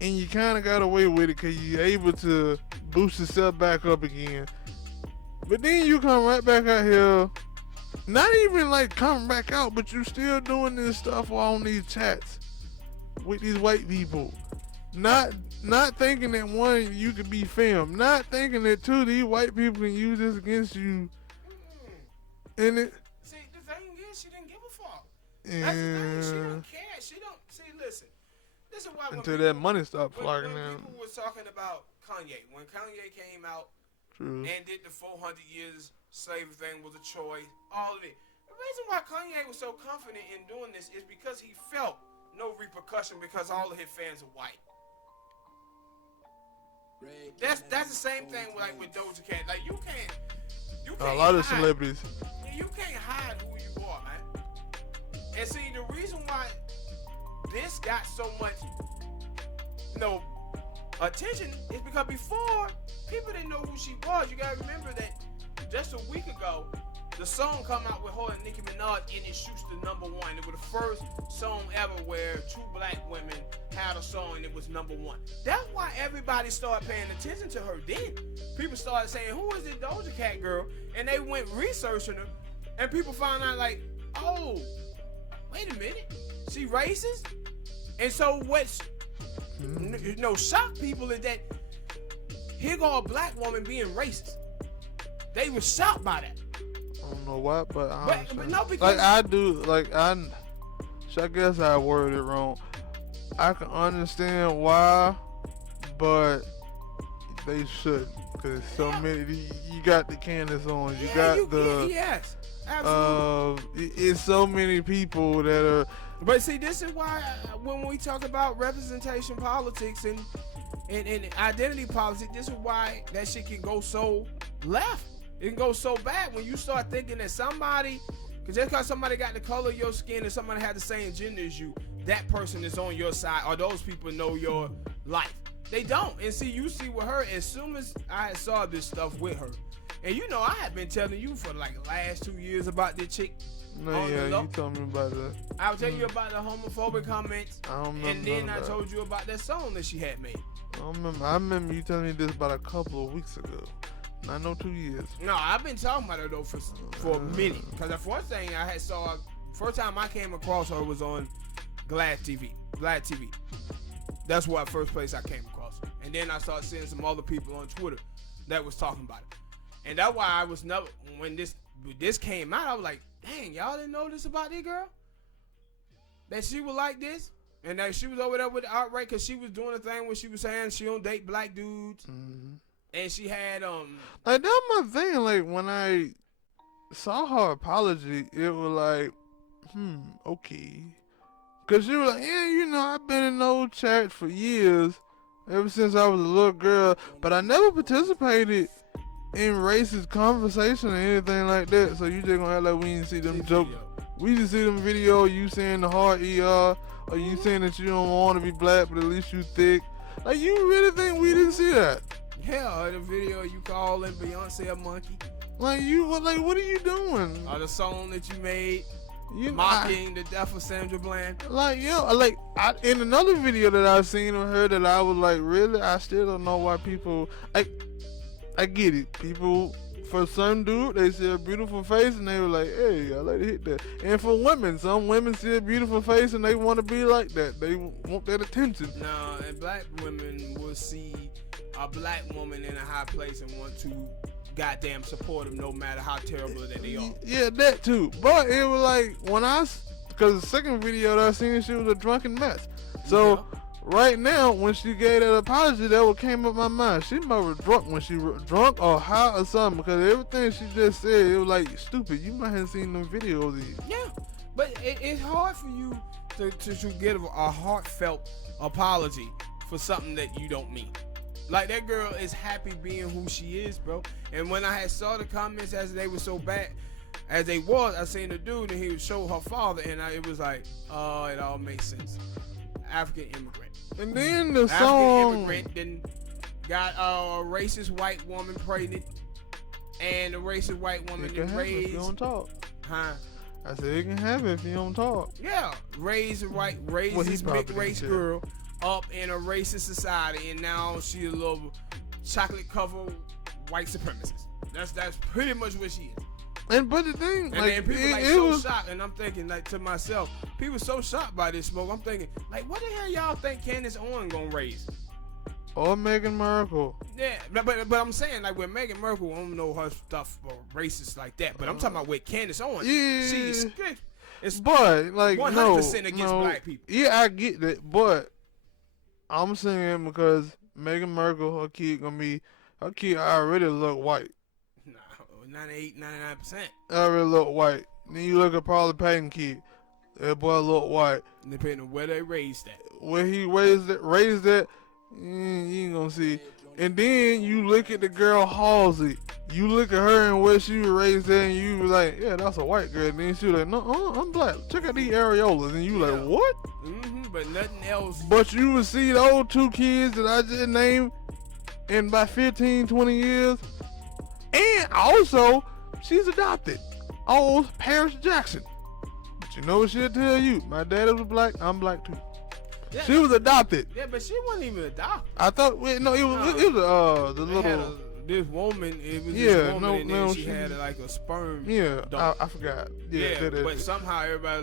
and you kind of got away with it because you're able to boost yourself back up again. But then you come right back out here, not even like coming back out, but you still doing this stuff on these chats with these white people. Not thinking that one, you could be filmed. Not thinking that two, these white people can use this against you. And it. See, the thing is, she didn't give a fuck. Yeah. That's the thing. She don't care. She don't. See, listen. This is why Until that money stopped flocking when in. people was talking about Kanye, when Kanye came out True. and did the 400 years slavery thing was a choice, all of it. The reason why Kanye was so confident in doing this is because he felt no repercussion because all of his fans are white. That's the same thing with Doja Cat. Like you can't A lot of hide. celebrities. You can't hide who you are, man. And see, the reason why this got so much, attention is because before people didn't know who she was. You gotta remember that just a week ago, the song come out with her and Nicki Minaj, and it shoots to #1. It was the first song ever where two black women had a song and it was #1. That's why everybody started paying attention to her then. People started saying, who is this Doja Cat girl? And they went researching her, and people found out like, oh, wait a minute, she racist? And so what's, shocked people is that here go a black woman being racist. They were shocked by that. I don't know why, but no, because I guess I worded it wrong. I can understand why, but they shouldn't, because so many. You got the Candace Owens, you got yes, absolutely. It's so many people that are. But see, this is why when we talk about representation politics and identity politics, this is why that shit can go so left. It can go so bad when you start thinking that somebody, because just because somebody got the color of your skin and somebody had the same gender as you, that person is on your side, or those people know your life. They don't. And see, you see with her, as soon as I saw this stuff with her, and I had been telling you for like the last 2 years about this chick. No, yeah, you told me about that. I was telling you about the homophobic comments, and then I told you about that song that she had made. I remember you telling me this about a couple of weeks ago. I know 2 years. No, I've been talking about her though for a minute. Because the first thing first time I came across her was on Glad TV. That's where first place I came across her. And then I started seeing some other people on Twitter that was talking about it. And that's why I was never, when this came out, I was like, dang, y'all didn't know this about this girl? That she was like this? And that she was over there with the outright because she was doing a thing where she was saying she don't date black dudes. Mm-hmm. And she had like, that's my thing. Like, when I saw her apology, it was like, okay, Cause she was like, yeah, you know, I've been in those chats for years, ever since I was a little girl, but I never participated in racist conversation or anything like that. So you just gonna act like we didn't see them jokes. We didn't see them video of you saying the hard ER, or you saying that you don't want to be black, but at least you thick. Like, you really think we didn't see that? Yeah, the video you calling Beyonce a monkey. Like, what are you doing? Or the song that you made You mocking the death of Sandra Bland. Like, in another video that I've seen of her that I was like, really? I still don't know why people, I get it. People, for some dude, they see a beautiful face and they were like, hey, I like to hit that. And for women, some women see a beautiful face and they want to be like that. They want that attention. No, and black women will see a black woman in a high place and want to goddamn support them no matter how terrible that they are. Yeah, that too. But it was like, because the second video that I seen, she was a drunken mess. So, right now, when she gave that apology, that what came up my mind. She might have drunk when she drunk or high or something, because everything she just said, it was like, stupid. You might have seen them videos of these. Yeah, but it's hard for you to get a heartfelt apology for something that you don't mean. Like, that girl is happy being who she is, bro. And when I had saw the comments as they were so bad as they was, I seen the dude and he would show her father, and it was like, oh, it all makes sense. African immigrant. And then the African song, immigrant then got a racist white woman pregnant, and the racist white woman then raised. If you don't talk. Huh? I said it can happen if you don't talk. Yeah, raised this big race girl up in a racist society, and now she a little chocolate covered white supremacist. That's pretty much what she is. But the thing, and then people was shocked, and I'm thinking like to myself, people so shocked by this smoke. I'm thinking like, what the hell y'all think Candace Owens gonna raise? Or Meghan Markle. Yeah, but I'm saying like with Meghan Markle, I don't know her stuff or racist like that. But I'm talking about with Candace Owens. Yeah, it's but like 100% against black people. Yeah, I get that, but I'm saying because Meghan Markle, her kid already look white. No, 98, 99%. Already look white. Then you look at Paula Patton kid, that boy look white. Depending on where they raised that. Where he raised that, you ain't gonna see. And then you look at the girl Halsey. You look at her and where she was raised at, and you was like, yeah, that's a white girl. And then she was like, no, I'm black. Check out these areolas. And you like, what? But nothing else. But you would see those two kids that I just named in about 15, 20 years. And also, she's adopted. Old Paris Jackson. But you know what she'll tell you? My dad was black, I'm black too. Yeah. She was adopted. Yeah, but she wasn't even adopted. I thought, it was the little... This woman, this woman, and then she had like a sperm. Yeah, I forgot. Yeah, but somehow everybody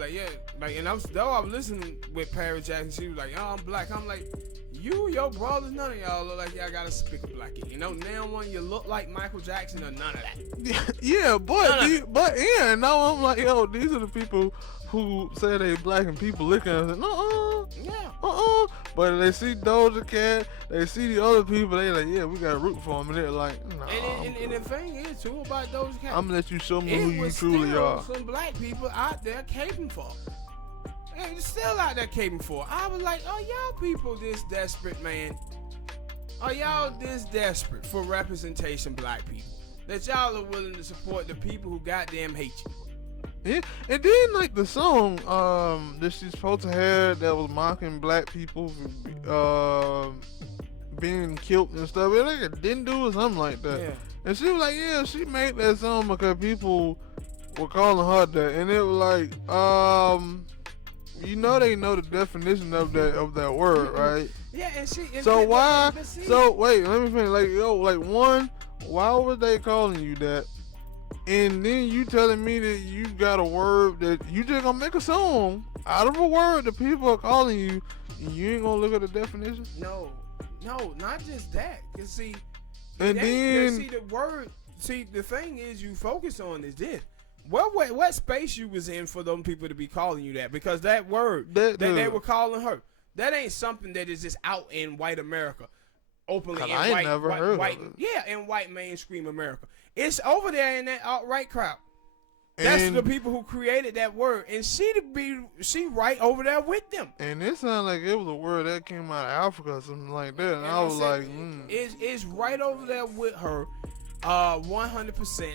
like, and I was listening with Paris Jackson. She was like, oh, I'm black. I'm like, your brothers, none of y'all look like y'all got a spick of black in. You know, now one you look like Michael Jackson or none of that. Yeah, but now I'm like, yo, these are the people who say they black and people looking at us and but they see Doja Cat, they see the other people, they like, yeah, we gotta root for them, and they're like, no. And the thing is too about Doja Cat, I'm gonna let you show me who you truly are. Some black people out there caping for. And still out there caping for. I was like, oh, y'all people this desperate, man. Are y'all this desperate for representation, black people, that y'all are willing to support the people who goddamn hate you? Yeah, and then like the song that she's supposed to have that was mocking black people for being killed and stuff, it like didn't do or something like that. Yeah. And she was like, yeah, she made that song because people were calling her that, and it was like, you know, they know the definition of that word, right? Yeah, and she. So why? So wait, let me finish. Like, why were they calling you that? And then you telling me that you got a word that you just gonna make a song out of a word that people are calling you, and you ain't gonna look at the definition? No, not just that. Cause see, and then see the word. See, the thing is, you focus on is this. What space you was in for them people to be calling you that? Because that word that they were calling her, that ain't something that is just out in white America, openly in white, in white mainstream America. It's over there in that alt-right crowd. That's the people who created that word, and she right over there with them. And it sounded like it was a word that came out of Africa or something like that. And I was like, it's right over there with her, 100%.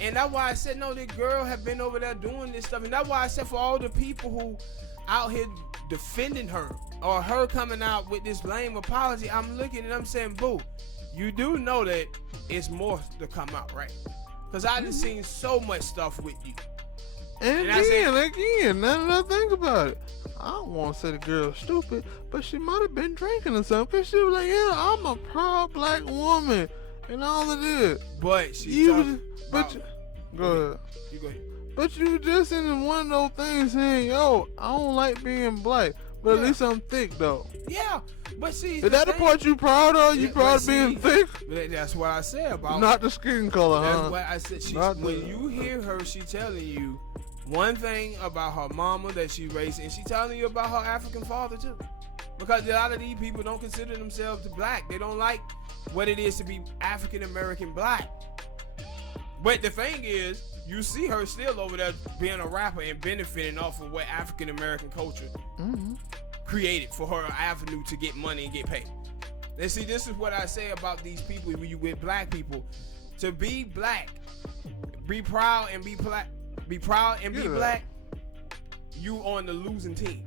And that's why I said, no, the girl have been over there doing this stuff. And that's why I said, for all the people who out here defending her or her coming out with this lame apology, I'm looking and I'm saying, boo, you do know that it's more to come out, right? Because I done seen so much stuff with you. And then, again, now that I think about it, I don't want to say the girl's stupid, but she might have been drinking or something. Because she was like, yeah, I'm a proud black woman and all of this. But go ahead. You go ahead. But you just in one of those things saying, yo, I don't like being black, but at least I'm thick, though. Yeah, but see, is that the part you proud of? You proud of being thick? That's what I said about not the skin color, that's huh? That's what I said. When you hear her, she telling you one thing about her mama that she raised, and she telling you about her African father too. Because a lot of these people don't consider themselves black. They don't like what it is to be African American black. But the thing is, you see her still over there being a rapper and benefiting off of what African American culture created for her avenue to get money and get paid. And see, this is what I say about these people when you with black people. To be black, be proud and be black, black, you on the losing team.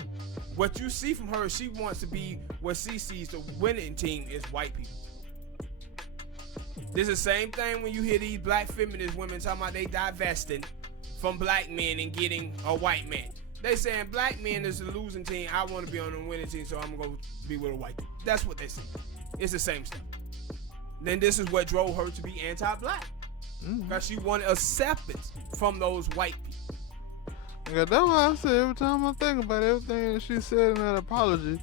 What you see from her, she wants to be what she sees the winning team is white people. This is the same thing when you hear these black feminist women talking about they divesting from black men and getting a white man. They saying black men is the losing team. I want to be on the winning team, so I'm going to be with a white dude. That's what they say. It's the same stuff. Then this is what drove her to be anti-black. Because she wanted acceptance from those white people. Yeah, that's why I say every time I think about everything that she said in that apology,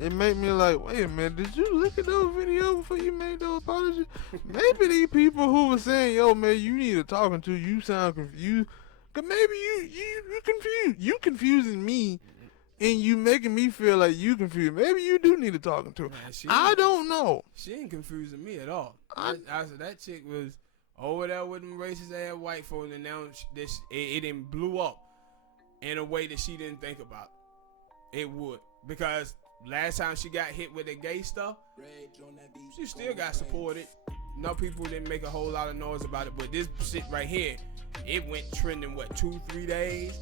it made me like, wait a minute, did you look at those videos before you made those apologies? Maybe these people who were saying, yo, man, you need a talking to, you sound confused. Cause maybe you confused. You confusing me, and you making me feel like you confused. Maybe you do need a talking to. Man, I don't know. She ain't confusing me at all. I said that chick was over there with them racist ass white folks, and now it didn't blew up in a way that she didn't think about. It would, because last time she got hit with the gay stuff, she still got supported. No, people didn't make a whole lot of noise about it, but this shit right here, it went trending, 2-3 days?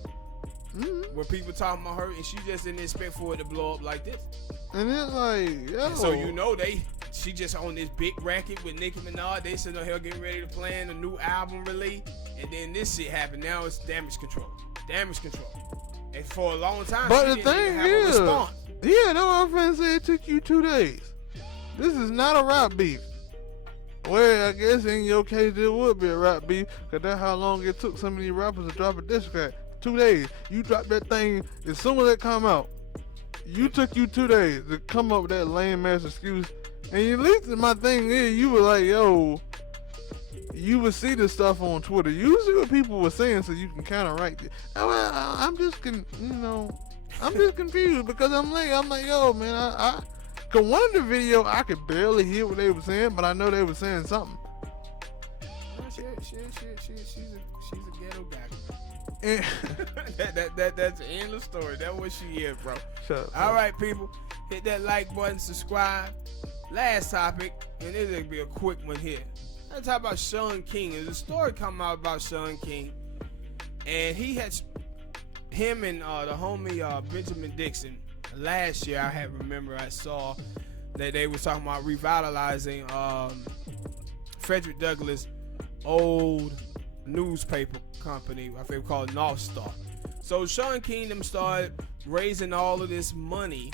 Where people talking about her, and she just didn't expect for it to blow up like this. And it's like, yo. And so you know she just on this big racket with Nicki Minaj. They sitting here getting ready to plan a new album release, and then this shit happened. Now it's damage control. And for a long time, but she the didn't thing even have a response. Yeah, no, I'm finna say it took you 2 days. This is not a rap beef. Well, I guess in your case it would be a rap beef, because that's how long it took some of these rappers to drop a diss track. 2 days. You drop that thing as soon as it come out. You took you 2 days to come up with that lame ass excuse. And at least my thing is, you were like, yo, you would see this stuff on Twitter. You see what people were saying, so you can kind of write it. I'm just confused, because I'm like, yo, man, cause one of the video I could barely hear what they were saying, but I know they were saying something. She's a ghetto guy. And that's the end of the story. That's what she is, bro. Shut up. All right, people, hit that like button, subscribe. Last topic, and this is gonna be a quick one here. Let's talk about Shaun King. There's a story come out about Shaun King, and him and the homie Benjamin Dixon. Last year, I saw that they were talking about revitalizing Frederick Douglass' old newspaper company. I think called North Star. So Shaun King them started raising all of this money,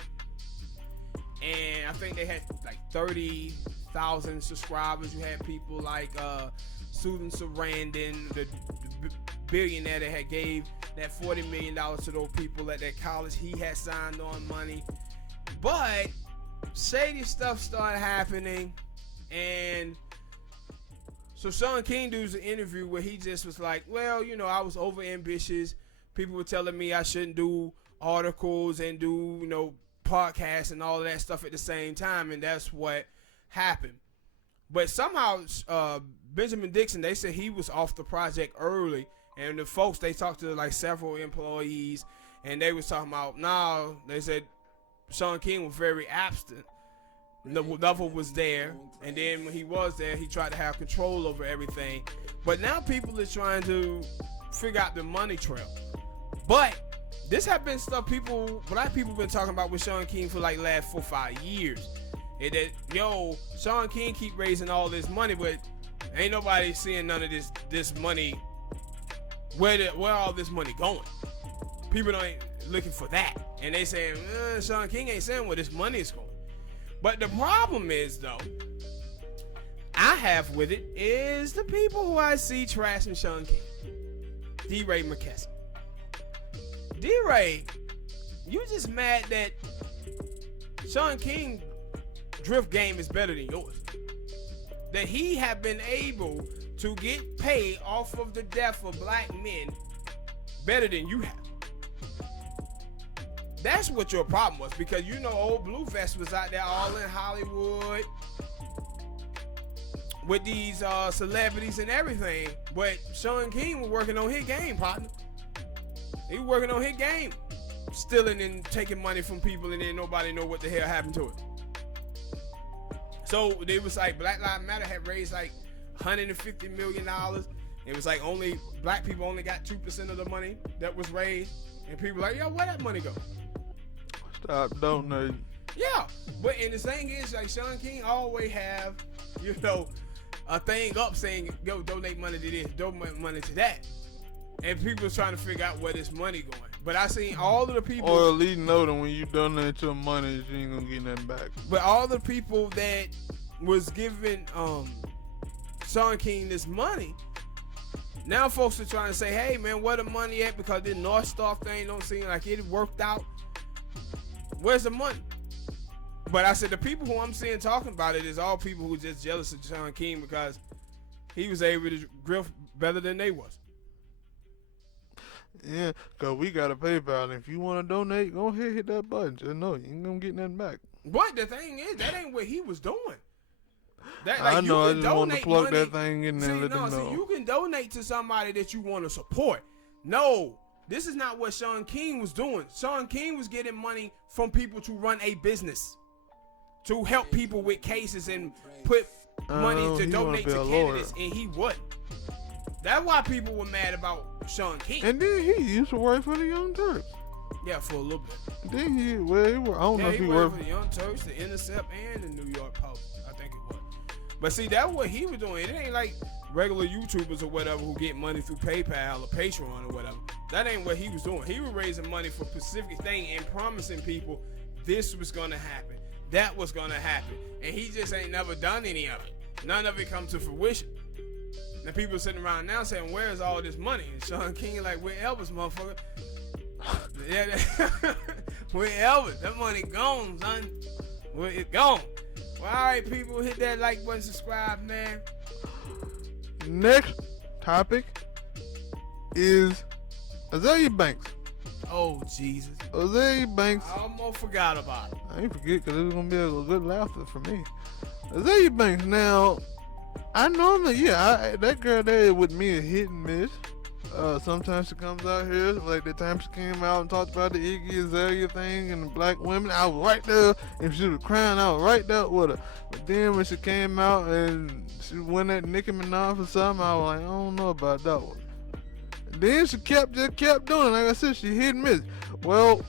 and I think they had like 30,000 subscribers. You had people like Susan Sarandon, the billionaire that had gave that $40 million to those people at that college he had signed on money. But shady stuff started happening, and so Shaun King does an interview where he just was like, well, I was over ambitious. People were telling me I shouldn't do articles and do, podcasts and all of that stuff at the same time, and that's what happened. But somehow Benjamin Dixon, they said he was off the project early, And the folks, they talked to like several employees, and they was talking about, no, they said Shaun King was very absent. The level was there, and then when he was there, he tried to have control over everything. But now people are trying to figure out the money trail. But this have been stuff black people been talking about with Shaun King for like last 4 or 5 years. And that, yo, Shaun King keep raising all this money, but ain't nobody seeing none of this money. Where all this money going? People ain't looking for that, and they saying Shaun King ain't saying where this money is going. But the problem is, though, I have with it is the people who I see trashing Shaun King. D-Ray McKesson. D-Ray, you just mad that Shaun King drift game is better than yours. That he have been able to get paid off of the death of black men better than you have. That's what your problem was, because you know old Blueface was out there all in Hollywood with these celebrities and everything, but Shaun King was working on his game, partner. He was working on his game, stealing and taking money from people, and then nobody know what the hell happened to it. So it was like Black Lives Matter had raised like $150 million. It was like only black people only got 2% of the money that was raised, and people were like, yo, where that money go? Stop donating. Yeah, but and the thing is, like, Shaun King always have, you know, a thing up saying, yo, donate money to this, donate money to that, and people trying to figure out where this money going. But I seen all of the people, or at least know that when you donate your money, you ain't gonna get nothing back. But all the people that was giving Shaun King this money, now folks are trying to say, hey man, where the money at? Because this North Star thing don't seem like it worked out. Where's the money? But I said the people who I'm seeing talking about it is all people who just jealous of Shaun King because he was able to grift better than they was. Yeah, because we got a PayPal, and if you want to donate, go ahead hit that button. Just know you ain't going to get nothing back. But the thing is, that ain't what he was doing. That, like, I know, I just want to plug money, that thing in there and let them know. See, you can donate to somebody that you want to support. No, this is not what Shaun King was doing. Shaun King was getting money from people to run a business, to help people with cases and put money to donate to candidates, and he wouldn't. That's why people were mad about Shaun King. And then he used to work for the Young Turks. Yeah, for a little bit. Then he I don't know if he worked for the Young Turks, the Intercept, and the New York Post. I think it was. But see, that's what he was doing. It ain't like regular YouTubers or whatever who get money through PayPal or Patreon or whatever. That ain't what he was doing. He was raising money for a specific thing and promising people this was going to happen, that was going to happen. And he just ain't never done any of it. None of it come to fruition. And people sitting around now saying, where's all this money? And Shaun King like, where Elvis, motherfucker? Yeah, where Elvis? That money gone, son. Where it gone? Well, all right, people, hit that like button, subscribe, man. Next topic is Azealia Banks. Oh, Jesus. Azealia Banks. I almost forgot about it. I ain't forget because it was going to be a good laughter for me. Azealia Banks, now, I normally, that girl there with me is hit and miss. Sometimes she comes out here, like the time she came out and talked about the Iggy Azalea thing and the black women, I was right there. If she was crying, I was right there with her. But then when she came out and she went at Nicki Minaj or something, I was like, I don't know about that one. And then she just kept doing it. Like I said, she hit and miss. Well,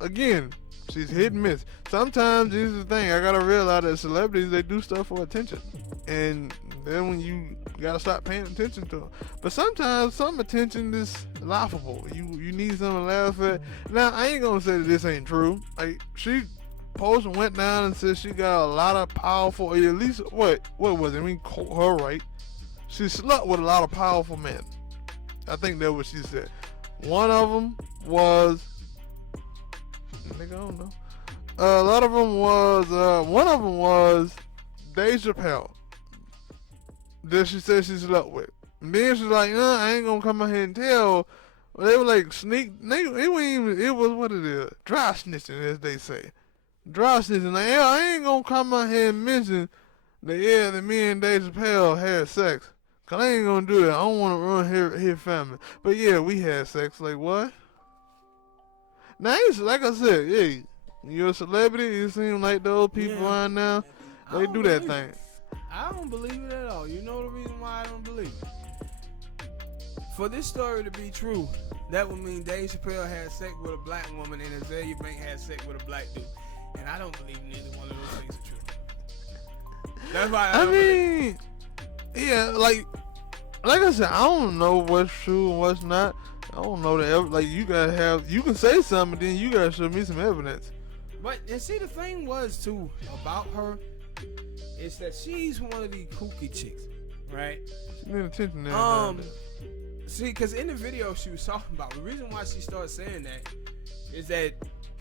again, she's hit and miss. Sometimes this is the thing, I gotta realize that celebrities, they do stuff for attention. And then when you gotta stop paying attention to them. But sometimes some attention is laughable. You need something to laugh at. Now, I ain't gonna say that this ain't true. Like, she posted, went down and said she got a lot of powerful, or at least, what was it? I mean, her right. She slept with a lot of powerful men. I think that's what she said. One of them was, nigga, I don't know. A lot of them was, one of them was Dave Chappelle. That she said she slept with. And then she's like, I ain't gonna come out here and tell. Well, they were like it was what it is. Dry snitching, as they say. Dry snitching. Like, I ain't gonna come out here and mention that, that me and Dave Chappelle had sex. Cause I ain't gonna do that. I don't want to ruin his family. But yeah, we had sex. Like what? Now, like I said, hey, you're a celebrity. It seems like the old people around now, they do that thing. I don't believe it at all. You know the reason why I don't believe it? For this story to be true, that would mean Dave Chappelle had sex with a black woman and Azealia Banks had sex with a black dude. And I don't believe neither one of those things are true. That's why I mean, yeah, like I said, I don't know what's true and what's not. I don't know that. Like you can say something, then you gotta show me some evidence. But and see, the thing was too about her is that she's one of these kooky chicks, right? She need attention now. See, because in the video she was talking about, the reason why she started saying that is that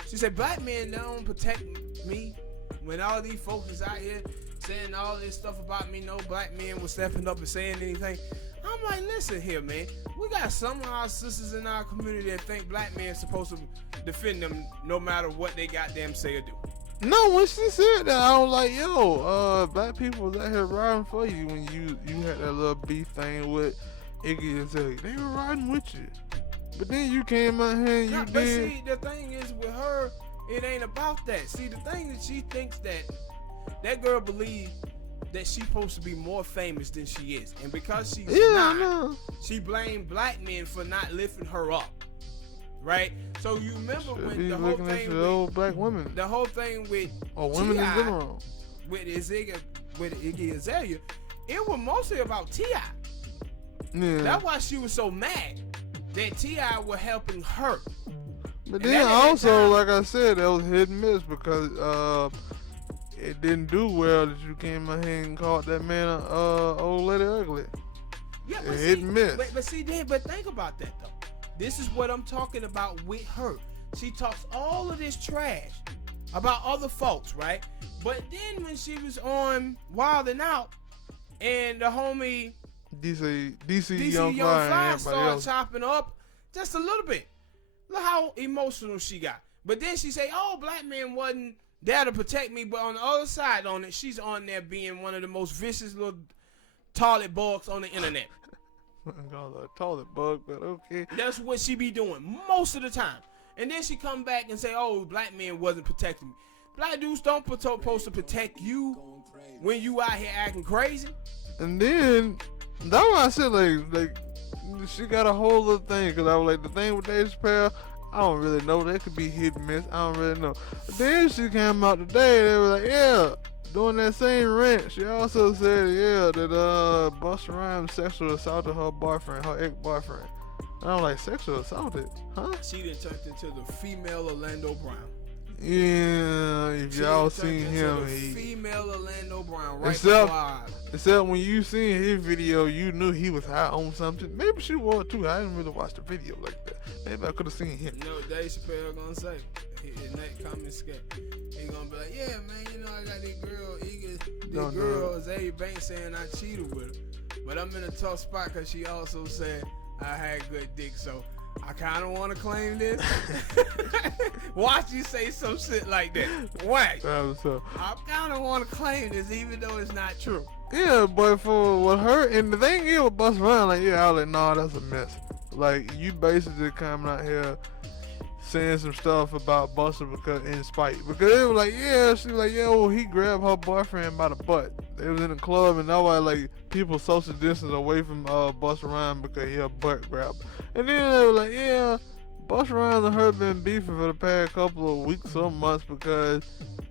she said black men don't protect me when all these folks is out here saying all this stuff about me. No black men was stepping up and saying anything. I'm like, listen here, man. We got some of our sisters in our community that think black men supposed to defend them no matter what they goddamn say or do. No, when she said that, I was like, yo, black people was out here riding for you when you had that little beef thing with Iggy Azalea. They were riding with you. But then you came out here and you did. But see, the thing is with her, it ain't about that. See, the thing that she thinks that girl believes that she's supposed to be more famous than she is. And because she's not, she blamed black men for not lifting her up. Right? So you remember when the whole thing with old black women. The whole thing with women in general. With Iggy Azalea, it was mostly about T.I. Yeah. That's why she was so mad that T.I. was helping her. But then also, like I said, that was hit and miss because it didn't do well that you came out here and called that man old lady ugly. Yeah, but hit and miss. But think about that though. This is what I'm talking about with her. She talks all of this trash about other folks, right? But then when she was on Wild 'N Out and the homie DC Young Fly started chopping up just a little bit. Look how emotional she got. But then she say, "Oh, black men wasn't there to protect me," but on the other side on it, she's on there being one of the most vicious little toilet bugs on the internet. I call her a toilet bug, but okay. That's what she be doing most of the time. And then she come back and say, "Oh, black men wasn't protecting me." Black dudes don't supposed to protect you when you out here acting crazy. And then that's why I said like she got a whole little thing, because I was like, the thing with Dave Chappelle, I don't really know. That could be hit and miss. I don't really know. But then she came out today. They were like, yeah, doing that same rant. She also said, yeah, that Busta Rhymes sexual assaulted her boyfriend, her ex-boyfriend. And I'm like, sexual assaulted? Huh? She done turned into the female Orlando Brown. Yeah, if y'all seen him, female Orlando Brown, right? Except when you seen his video, you knew he was high on something. Maybe she was too. I didn't really watch the video like that. Maybe I could have seen him. You know what Dave Chappelle gonna say in that comment sketch? He gonna be like, "Yeah, man, you know I got this girl, Azealia Banks saying I cheated with her, but I'm in a tough spot because she also said I had good dick, so I kind of want to claim this." Watch you say some shit like that. Whack. I kind of want to claim this even though it's not true. Yeah, but for what her, and the thing is with Busta Rhymes, like, yeah, I was like, nah, that's a mess. Like, you basically coming out here saying some stuff about Busta because in spite. Because it was like, yeah, she was like, yo, he grabbed her boyfriend by the butt. They was in the club and that was like people social distance away from Busta Rhymes because he a butt grab. And then they were like, yeah, Busta Rhymes and her been beefing for the past couple of weeks or months because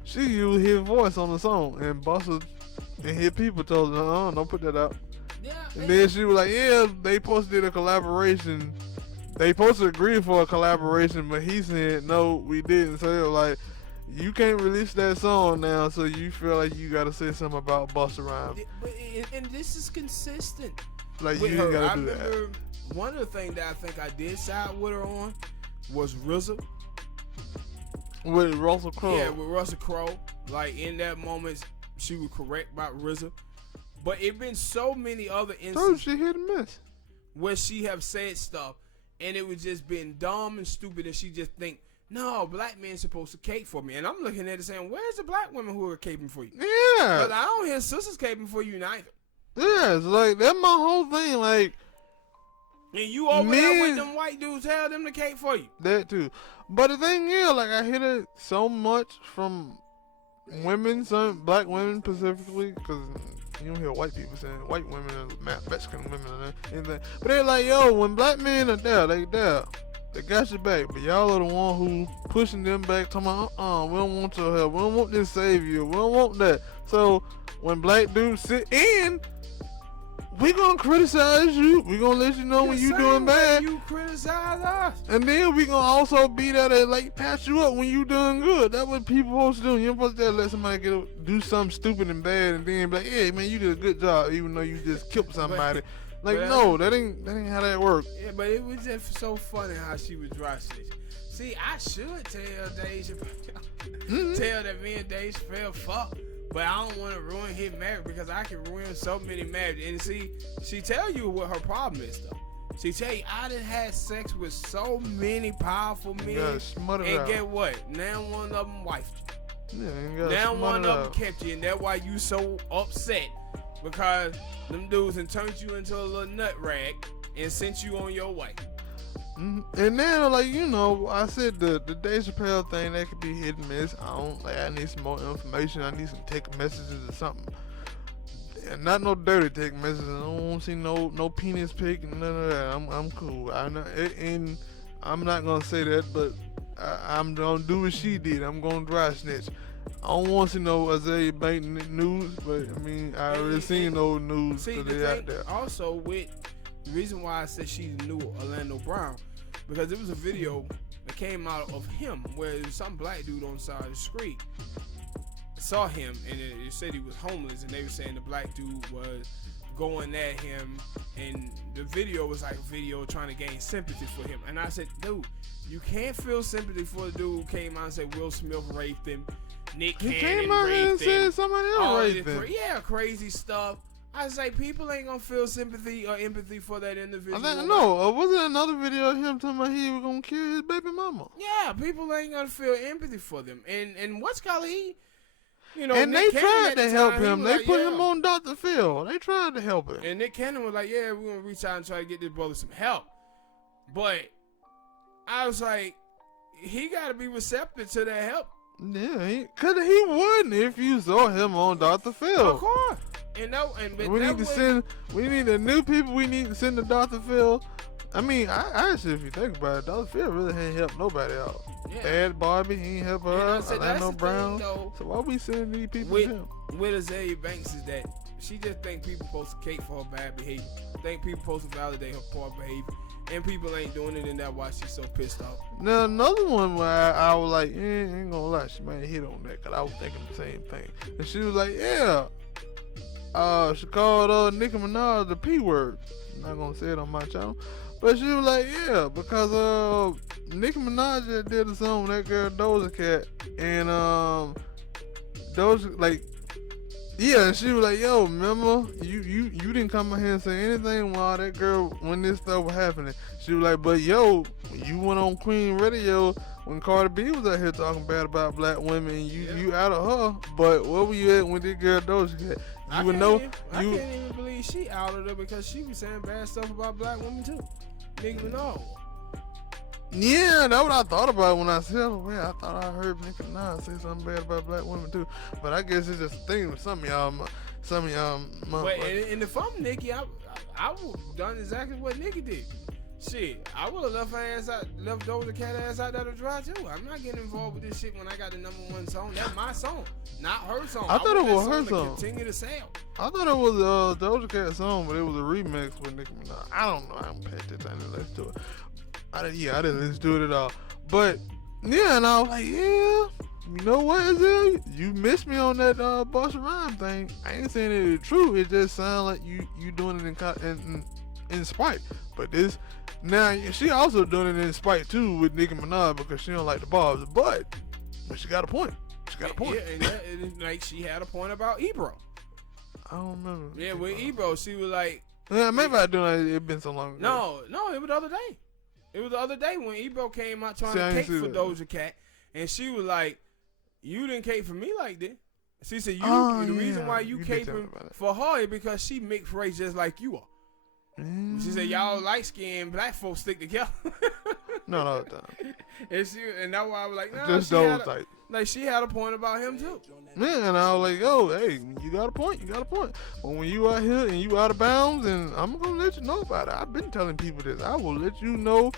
she used his voice on the song, and Busta and his people told her, don't put that out. Yeah, and then she was like, yeah, they posted a collaboration. They supposed to agree for a collaboration, but he said, no, we didn't. So they were like, you can't release that song now, so you feel like you got to say something about Busta Rhymes. And this is consistent. Like, you ain't got to do that. One of the things that I think I did side with her on was RZA. With Russell Crowe. Yeah, with Russell Crowe. Like, in that moment, she was correct about RZA. But it been so many other instances. So she hit and miss. Where she have said stuff, and it was just being dumb and stupid, and she just think, no, black men supposed to cape for me. And I'm looking at it saying, where's the black women who are caping for you? Yeah. But I don't hear sisters caping for you neither. Yeah, it's like that's my whole thing. Like, and you over there with them white dudes, tell them to cape for you. That too. But the thing is, like, I hear it so much from women, some black women specifically, because you don't hear white people saying white women and Mexican women and anything. But they're like, yo, when black men are there, they got your back. But y'all are the one who pushing them back, talking about, we don't want your help. We don't want this savior. We don't want that. So when black dudes sit in, we gonna criticize you. We gonna let you know when you doing bad. You criticize us, and then we gonna also be there to like pat you up when you doing good. That's what people supposed to do. You're supposed to let somebody do something stupid and bad, and then be like, "Hey man, you did a good job," even though you just killed somebody. No, that ain't how that work. Yeah, but it was just so funny how she was dry snitch. See, I should tell Deja, tell that me and Deja fell fuck. But I don't want to ruin his marriage because I can ruin so many marriages. And see, she tell you what her problem is though. She tell you I done had sex with so many powerful men. And get what? Now one of them wifed you. Yeah, now one of them kept you, and that's why you so upset because them dudes done turned you into a little nut rag and sent you on your way. And now, like, you know, I said the Dave Chappelle thing, that could be hit and miss. I need some more information. I need some text messages or something. And not no dirty text messages. I don't want to see no penis pic and none of that. I'm cool. I know, and I'm not gonna say that, but I'm gonna do what she did. I'm gonna dry snitch. I don't want to see no Azealia Banks news, but I mean, I already seen those news. See, the thing also with the reason why I said she's the new Orlando Brown, because there was a video that came out of him where some black dude on the side of the street saw him, and it said he was homeless, and they were saying the black dude was going at him, and the video was like a video trying to gain sympathy for him. And I said, dude, you can't feel sympathy for the dude who came out and said Will Smith raped him, Nick Cannon came out here and said somebody else raped him. Yeah, crazy stuff. I say people ain't gonna feel sympathy or empathy for that individual. Wasn't another video of him talking about he was gonna kill his baby mama? Yeah, people ain't gonna feel empathy for them. And what's called you know, and Nick they Cannon tried to help him. They put him on Dr. Phil. They tried to help him. And Nick Cannon was like, yeah, we're gonna reach out and try to get this brother some help. But I was like, he gotta be receptive to that help. Yeah, cause he wouldn't if you saw him on Dr. Phil. Of course. We need the new people. We need to send to Dr. Phil. I mean, I actually, if you think about it, Dr. Phil really ain't helped nobody out. Yeah. Bad Barbie, he ain't help her. Orlando Brown. So why we sending these people to him? With Azealia Banks is that she just think people supposed to cape for her bad behavior. Think people supposed to validate her poor behavior. And people ain't doing it, and that's why she's so pissed off. Now, another one where I was like, ain't gonna lie, she might have hit on that, because I was thinking the same thing. And she was like, yeah. She called Nicki Minaj the P word. I'm not gonna say it on my channel. But she was like, yeah, because Nicki Minaj did a song with that girl Doja Cat. And Doja, like, yeah, and she was like, yo, remember, you didn't come out here and say anything while that girl, when this stuff was happening. She was like, but yo, you went on Queen Radio when Cardi B was out here talking bad about black women, and you out of her. But where were you at when this girl Doja Cat? I can't even believe she outed her because she was saying bad stuff about black women too. Nicki Minaj. Yeah, that's what I thought about when I said, I thought I heard Nicki Minaj say something bad about black women too. But I guess it's just a thing with some of y'all. But and if I'm Nicki, I would have done exactly what Nicki did. Shit, I would have left her ass out, left Doja Cat ass out there to dry too. I'm not getting involved with this shit when I got the #1 song. That's my song, not her song. I thought it was her song. Continue to sell. I thought it was Doja Cat's song, but it was a remix with Nicki Minaj. I don't know. I haven't paid attention. I didn't listen to it. I didn't listen to it at all. But yeah, and I was like, yeah, you know what, Azealia? You missed me on that Busta Rhymes thing. I ain't saying it is true. It just sounds like you doing it in spite. But this. Now, she also doing it in spite, too, with Nicki Minaj because she don't like the barbs. But she got a point. Yeah, and like she had a point about Ebro. I don't remember. Yeah, with Ebro, she was like... Yeah, maybe I do. It's been so long ago. No, it was the other day. It was the other day when Ebro came out trying to cape for Doja Cat. And she was like, you didn't cape for me like this. She said the yeah. reason why you did tell me caping about it. for her is because she mixed race just like you are. She said y'all light skinned black folks stick together. Not all the time. and that's why I was like, nah, Just those type. Like she had a point about him too. Yeah, and I was like, yo, hey, you got a point. But when you out here and you out of bounds, and I'm gonna let you know about it. I've been telling people this. I will let you know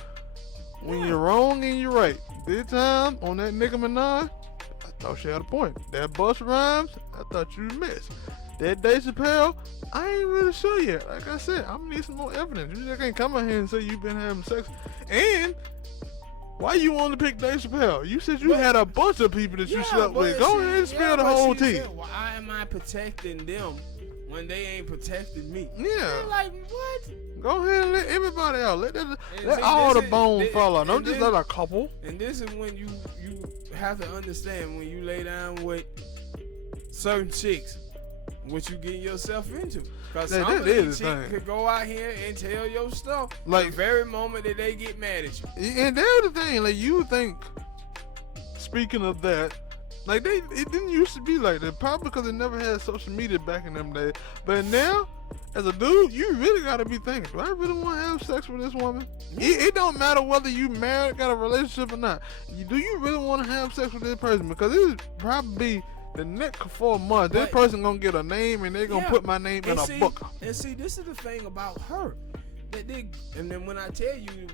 when you're wrong and you're right. This time on that Nicki Minaj, I thought she had a point. That Busta Rhymes, I thought you missed. That Dave Chappelle, I ain't really sure yet. Like I said, I'm gonna need some more evidence. You just can't come out here and say you've been having sex. And why you want to pick Dave Chappelle? You said you had a bunch of people that you slept with. Go ahead and spill the whole tea. Why am I protecting them when they ain't protecting me? Yeah. They're like, what? Go ahead and let everybody out. Let all the bones fall out. Don't just let a couple. And this is when you have to understand when you lay down with certain chicks what you getting yourself into. Because some of these chicks could go out here and tell your stuff like the very moment that they get mad at you. And that's the thing. Like, you think, speaking of that, like it didn't used to be like that. Probably because they never had social media back in them days. But now, as a dude, you really got to be thinking, do I really want to have sex with this woman? It don't matter whether you married, got a relationship or not. Do you really want to have sex with this person? Because it would probably be the next 4 months, this person gonna get a name and they gonna put my name in a book. And see, this is the thing about her. And then when I tell you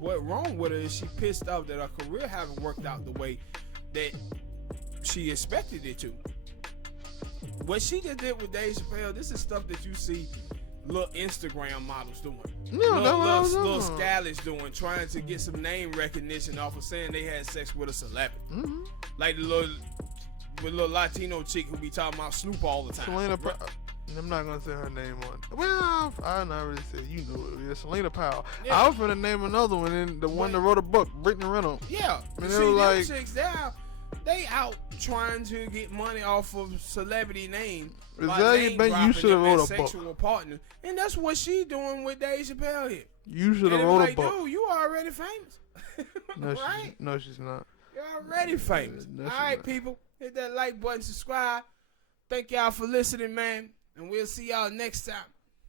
what wrong with her is she pissed off that her career haven't worked out the way that she expected it to. What she just did with Dave Chappelle, this is stuff that you see little Instagram models doing. Little scallish doing, trying to get some name recognition off of saying they had sex with a celebrity. Mm-hmm. Like the little Latino chick who be talking about Snoop all the time. Selena I'm not gonna say her name on. Well, I not really say you know it. Yeah, Selena Powell. Yeah. I was gonna name another one, and the one that wrote a book, Brittany Reynolds. Yeah, I mean, see, them chicks they out trying to get money off of celebrity name. Azealia, you should have wrote a book. Partner, and that's what she doing with Dave Chappelle here. You should have wrote a book. Dude, you already famous. No, she's not. You're already famous. All right, people. Hit that like button, subscribe. Thank y'all for listening, man. And we'll see y'all next time.